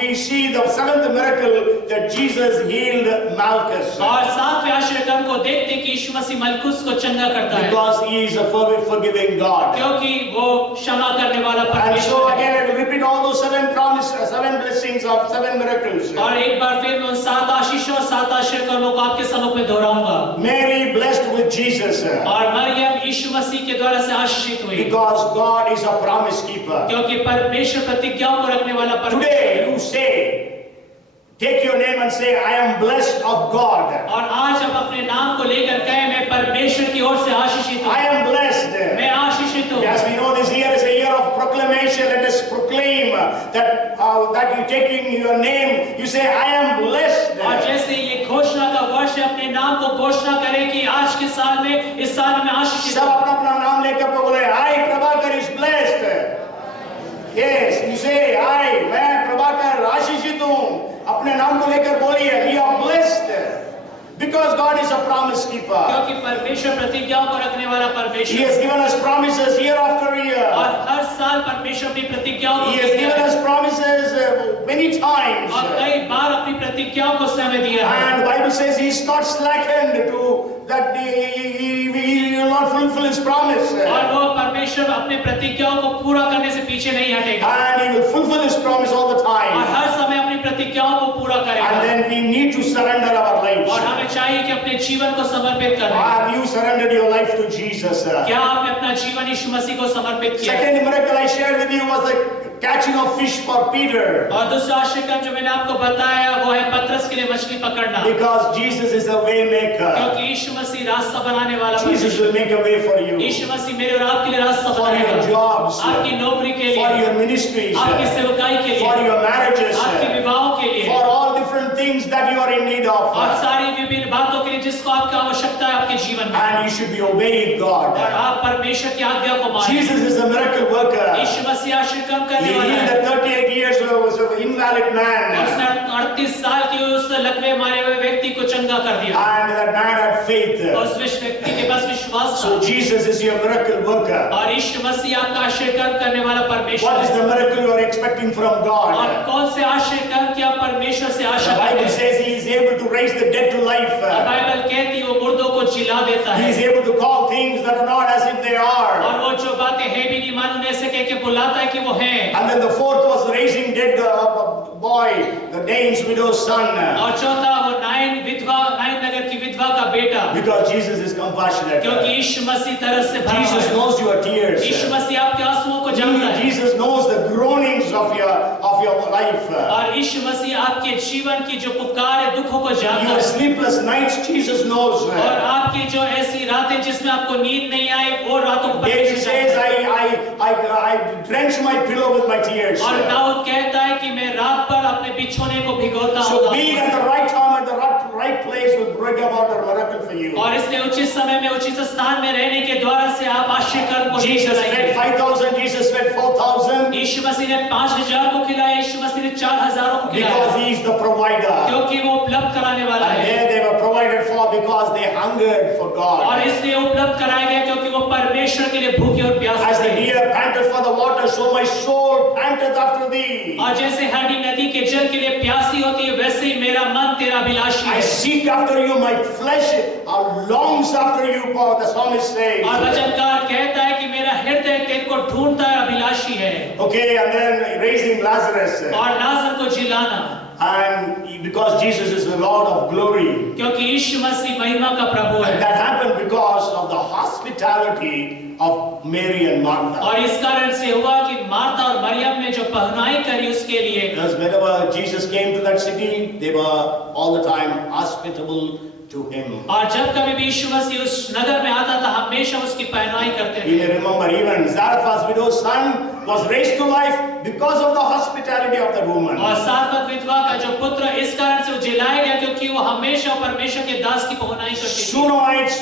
we see the seventh miracle that Jesus healed Malchus. और सातवें आश्चर्य कर्म को देखते हैं कि यीशु मसीह मलकुस को चंगा करता है Because He is a forgiving God. क्योंकि वो क्षमा करने वाला And so परमेश्वर है। again I will repeat all those seven blessings of seven miracles. और एक बार फिर मैं उन 7 आशीषों और 7 आश्चर्य कर्मों को आपके सम्मुख में दोहराऊंगा। Mary blessed with Jesus और मरियम यीशु मसीह के द्वारा से आशीषित हुई because God is a promise keeper. क्योंकि परमेश्वर प्रतिज्ञाओं को रखने वाला परमेश्वर Today you say, take your name and say, I am blessed of God. और आज आप अपने नाम को लेकर कहें मैं परमेश्वर की ओर से आशीषित हूँ, I am blessed. मैं आशीषित हूँ। As we know, this year is a year of proclamation. Let us proclaim that you taking your name, you say, I am blessed. और जैसे ये घोषणा का वर्ष है अपने नाम को घोषणा करें कि आज के साल में इस साल में मैं आशीषित सब हूँ। अपना अपना नाम लेकर बोले, I Prabhakar is blessed. Yes, you say, मैं प्रभाकर आशीषित हूँ। अपने नाम को लेकर बोलिए, we are blessed. Because God is a promise keeper. क्योंकि परमेश्वर प्रतिज्ञाओं को रखने वाला He परमेश्वर has given us promises year after year. और हर साल परमेश्वर अपनी प्रतिज्ञाओं को He has देता given है। us promises प्रतिज्ञाओं को समय दिया है। And the Bible says he's not slackened to that he will not fulfill his promise. और वो परमेश्वर अपने प्रतिज्ञाओं को पूरा करने से पीछे नहीं हटेगा And he will fulfill his promise all the और time. हर समय अपनी प्रतिज्ञाओं को पूरा करेगा। And then we need to surrender our lives. और हमें चाहिए कि अपने जीवन को समर्पित करें। Have you surrendered your life to Jesus? क्या आपने अपना जीवन यीशु मसीह को समर्पित किया? Second miracle I shared with you was the catching of fish for Peter. और दूसरा आश्चर्य जो मैंने आपको बताया वो है पतरस के लिए मछली पकड़ना। Because Jesus is a way maker. क्योंकि यीशु मसीह रास्ता बनाने वाला Jesus will make a way for you. यीशु मसीह मेरे और आपके लिए रास्ता For your बनाएगा। jobs. आपकी नौकरी के For लिए, your ministries. आपकी सेवकाई के For लिए, your marriages. आपके विवाहों के लिए, For all different things that you are in need और of. सारी विभिन्न बातों के लिए जिसको आपकी आवश्यकता है आपके जीवन में। And you should be obeying God. और आप परमेश्वर की आज्ञा को मानें। Jesus is a miracle worker. यीशु मसीह आश्चर्य काम He करने वाला healed है। a 38 years old invalid man. उसने 38 साल की उस लकवे मारे हुए व्यक्ति को चंगा कर दिया। And that man had faith. उस व्यक्ति के पास विश्वास था। So Jesus is your miracle worker. और यीशु मसीह आपका आश्चर्य कर्म करने वाला परमेश्वर What is है। the miracle you are expecting from और God? कौन से आश्चर्य कर्म की आप परमेश्वर से आशा The करते Bible हैं? says He is able to raise the dead to life. Bible कहती है वो मुर्दों को जिला देता He है। is able to call things that are not as if they are. और वो जो बातें हैं भी नहीं मालूम ऐसे कह के बुलाता है कि वो हैं। And then the fourth was raising dead boy, the Dane's widow's son. और चौथा वो नाइन नगर की विधवा का बेटा। Because Jesus is compassionate. क्योंकि यीशु मसीह तरस से भरा हुआ Jesus है। knows your tears. यीशु मसीह आपके आंसुओं को जानता है। Jesus knows the groanings of your life. और यीशु मसीह आपके जीवन की जो पुकार है दुखों को जानता Your है। sleepless nights, Jesus knows. और आपकी जो ऐसी रातें जिसमें आपको नींद नहीं आई वो रातों को David परमेश्वर says, जानता है। I drench my pillow with my tears. और दाऊद कहता है कि मैं रात पर अपने बिछोने को भिगोता So हूँ। being at the right time, at the right place will bring about a miracle for you. और इसलिए उचित समय में उचित स्थान में रहने के द्वारा से आप आश्चर्य कर्म को Jesus fed 5,000, Jesus fed 4,000 यीशु मसीह ने 5,000 को खिलाया, यीशु मसीह ने 4,000 को खिलाया। because He is the provider. क्योंकि वो उपलब्ध कराने वाला And है। there they were provided for because they hungered for और God. इसलिए उपलब्ध कराया गया क्योंकि वो परमेश्वर के लिए भूखे और प्यासे As the थे। deer panteth for the water, so my soul panteth after thee. और जैसे हड्डी नदी के जल के लिए प्यासी होती है वैसे ही मेरा मन तेरा अभिलाषी I है। seek after you, my flesh longs after you, Paul the psalmist says. और वचनकार कहता है कि मेरा हृदय तेरे को ढूंढता है, अभिलाषी है। Okay, and then raising Lazarus. और लाजर को जिलाना। And because Jesus is the Lord of glory. क्योंकि यीशु मसीह महिमा का प्रभु है। And that happened because of the hospitality of Mary and Martha. और इस कारण से हुआ कि मार्था और मरियम ने जो पहनाई करी उसके लिए। Because whenever Jesus came to that city, they were all the time hospitable to Him. और जब कभी भी यीशु मसीह उस नगर में आता था हमेशा उसकी पहनाई करते You थे। may remember even Zarephath's widow's son was raised to life because of the hospitality of the woman. और सारफत विधवा का जो पुत्र इस कारण से वो जिलाया गया क्योंकि वो हमेशा परमेश्वर के दास की पहनाई करती थी। Shunammite's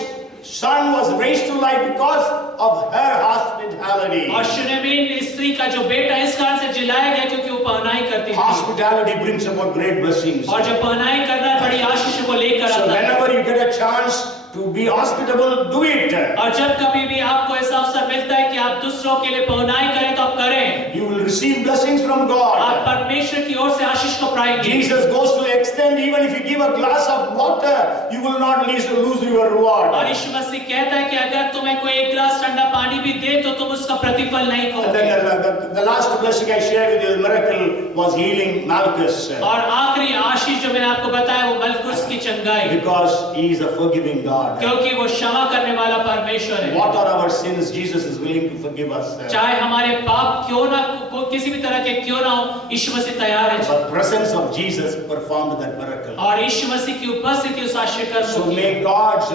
son was raised to life because of her hospitality. और शुनेमीन स्त्री का जो बेटा इस कारण से जिलाया गया क्योंकि वो पहनाई करती थी। Hospitality brings about great blessings. और जो पहनाई करना है बड़ी आशीष को लेकर So आता है। whenever you get a chance to be hospitable, do it. और जब कभी भी आपको ऐसा अवसर मिलता है कि आप दूसरों के लिए पहनाई करें तो आप करें। You will receive blessings from God. आप परमेश्वर की ओर से आशीष को पाएंगे। Jesus goes to the extent, even if you give a glass of water, you will not lose your reward. और यीशु मसीह कहता है कि अगर तुम्हें कोई एक गिलास ठंडा पानी भी दे तो तुम उसका प्रतिफल नहीं And खोगे। then the last blessing I shared with you, the miracle, was healing Malchus. और आखिरी आशीष जो मैंने आपको बताया वो मलकुस की चंगाई। Because He is a forgiving God. क्योंकि वो क्षमा करने वाला परमेश्वर है। What are our sins? Jesus is willing to forgive us. चाहे हमारे पाप क्यों ना किसी भी तरह के क्यों ना हो, यीशु मसीह तैयार है। The presence of Jesus performed that miracle. और यीशु मसीह की उपस्थिति उस आश्चर्य कर्म So को की। may God's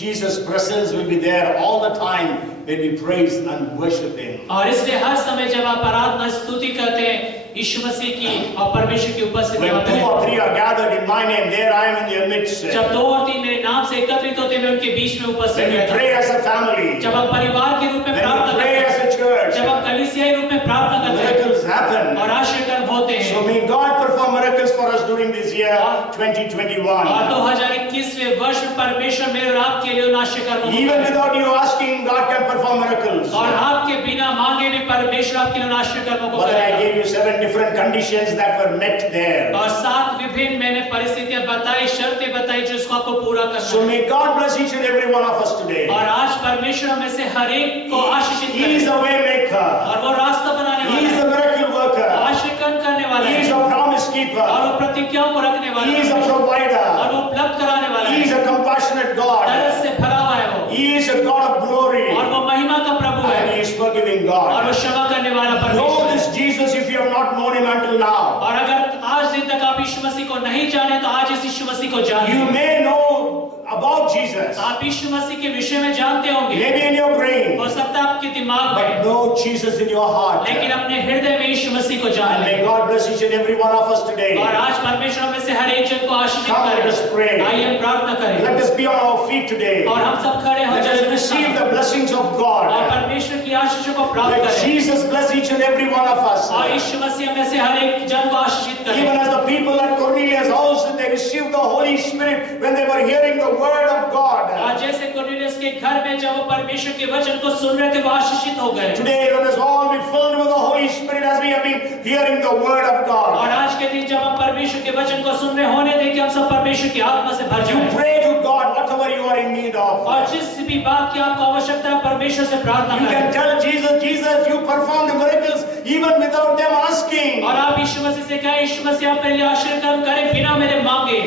Jesus' presence will be there all the time when we praise and worship Him. और इसलिए हर समय जब आप आराधना स्तुति करते हैं यीशु मसीह की और परमेश्वर की उपस्थिति When में 2 or 3 are gathered in my name, there I am in their midst. जब 2 और 3 मेरे नाम से एकत्रित होते हैं मैं उनके बीच में उपस्थित When we रहता हूं। pray as a family, जब हम परिवार के रूप में when प्रार्थना we pray करते as हैं, a church, जब हम कलीसियाई रूप में प्रार्थना करते हैं miracles happen. और आश्चर्य कर्म होते So हैं। may God perform miracles for us during this year और 2021. 2021वें वर्ष में परमेश्वर मेरे और आपके लिए उन आश्चर्य कर्मों को Even करे। without you asking, God can perform miracles. और आपके बिना मांगे भी परमेश्वर आपके लिए उन आश्चर्य कर्मों को Brother, I करेगा। gave you 7 different conditions that were met there. और 7 विभिन्न मैंने परिस्थितियां बताई, शर्तें बताई जिसको आपको पूरा करना So है। may God bless each and every one of us today. और आज परमेश्वर हमें से हर एक को आशीषित He is करे a way maker. और वो रास्ता बनाने He वाला is है, a miracle worker. आशीर्वाद करने वाला He is है a promise और keeper. वो प्रतिज्ञाओं को रखने वाला He is a है और provider. वो उपलब्ध कराने वाला He is है। a compassionate God. तरस से भरा हुआ है वो He is a God of glory. और वो महिमा का प्रभु And है He is forgiving और वो God. क्षमा करने वाला Know परमेश्वर this है। Jesus if you have not known Him until now. और अगर आज दिन तक आप यीशु मसीह को नहीं जाने तो आज इस यीशु मसीह को You जानिए। may know about Jesus. आप यीशु मसीह के विषय में जानते होंगे, Maybe in your brain. हो सकता है आपके दिमाग But में, know Jesus in your heart. लेकिन अपने हृदय में यीशु मसीह को And जान may लें। God bless each and every one of us today. और आज परमेश्वर में से हर एक जन को आशीषित Come, let us pray. करे। आइए हम प्रार्थना करें Let us be on our feet today. और हम सब खड़े हो Let us जाएं receive the blessings of और God. परमेश्वर की आशीषों को प्राप्त Let करें Jesus bless each and every one of us. और यीशु मसीह में से हर एक जन को आशीषित करें। Even as the people at Cornelius' house, they received the Holy Spirit when they were hearing the word of God. आज जैसे कोर्नेलियस के घर में जब वो परमेश्वर के वचन को सुन रहे थे वो आशीषित हो गए। Today, let us all be filled with the Holy Spirit as we have been hearing the word of और God. आज के दिन जब हम परमेश्वर के वचन को सुन रहे होने दें कि हम सब परमेश्वर की आत्मा से भर You जाएं pray to God whatever you are in need of. और जिस भी बात की आपको आवश्यकता है परमेश्वर से प्रार्थना You can करें tell Jesus, Jesus, you performed miracles even without them asking. और आप यीशु मसीह से कहें यीशु मसीह आप मेरे लिए आशीर्वाद कर्म करें बिना मेरे मांगे।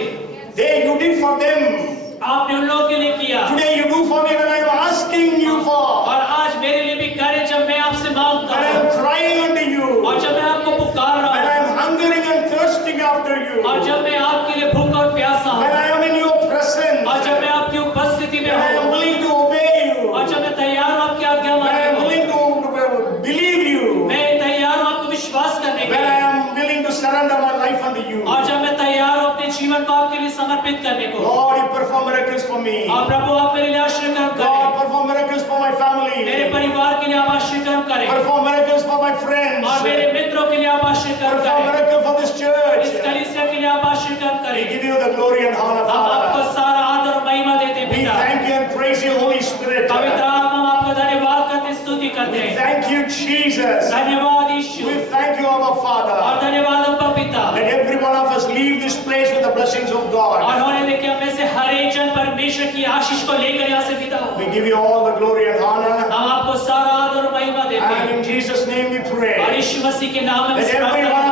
You did for them. आपने उन लोगों के लिए किया Today you do for me when I am asking you for. और आज मेरे लिए भी करें जब मैं आपसे मांगता When I हूँ am crying unto you. और जब मैं आपको पुकार When रहा I हूँ am hungering and thirsting after you. और जब मैं आपके लिए भूखा और प्यासा When हूँ I am in your presence. और जब मैं आपकी उपस्थिति में When I am हूँ willing to obey you. और जब मैं तैयार हूँ आपकी आज्ञा When I मानने am को, willing to believe you. मैं तैयार हूँ आपको विश्वास करने के When I लिए am willing to surrender my life unto you. और जब मैं तैयार हूँ अपने जीवन को आपके लिए समर्पित करने को। Lord, you perform miracles for me. और प्रभु आप मेरे लिए आश्चर्य कर्म God, करें, perform miracles for my मेरे family. परिवार के लिए आप आश्चर्य कर्म करें Perform miracles for my और friends. मेरे मित्रों के लिए आप आश्चर्य कर्म Perform करें, miracle for this इस church. कलीसिया के लिए आप आश्चर्य कर्म We करें। give you the glory and honor, हम आपको Father. सारा आदर और महिमा देते हैं We पिता। thank you and praise you, Holy Spirit. पवित्र आत्मा हम आपका धन्यवाद करते स्तुति करते We हैं। thank you, Jesus. धन्यवाद यीशु We thank you, our और Father. धन्यवाद अब्बा पिता। Let every one of us leave this place with the blessings of और God. होने दे कि हम में से हर एक जन परमेश्वर की आशीष को लेकर यहाँ से विदा हो। We give you all the glory and honor. हम आपको सारा आदर और महिमा देते And हैं in Jesus' name we और pray. यीशु मसीह के नाम में Let इस every प्रार्थना one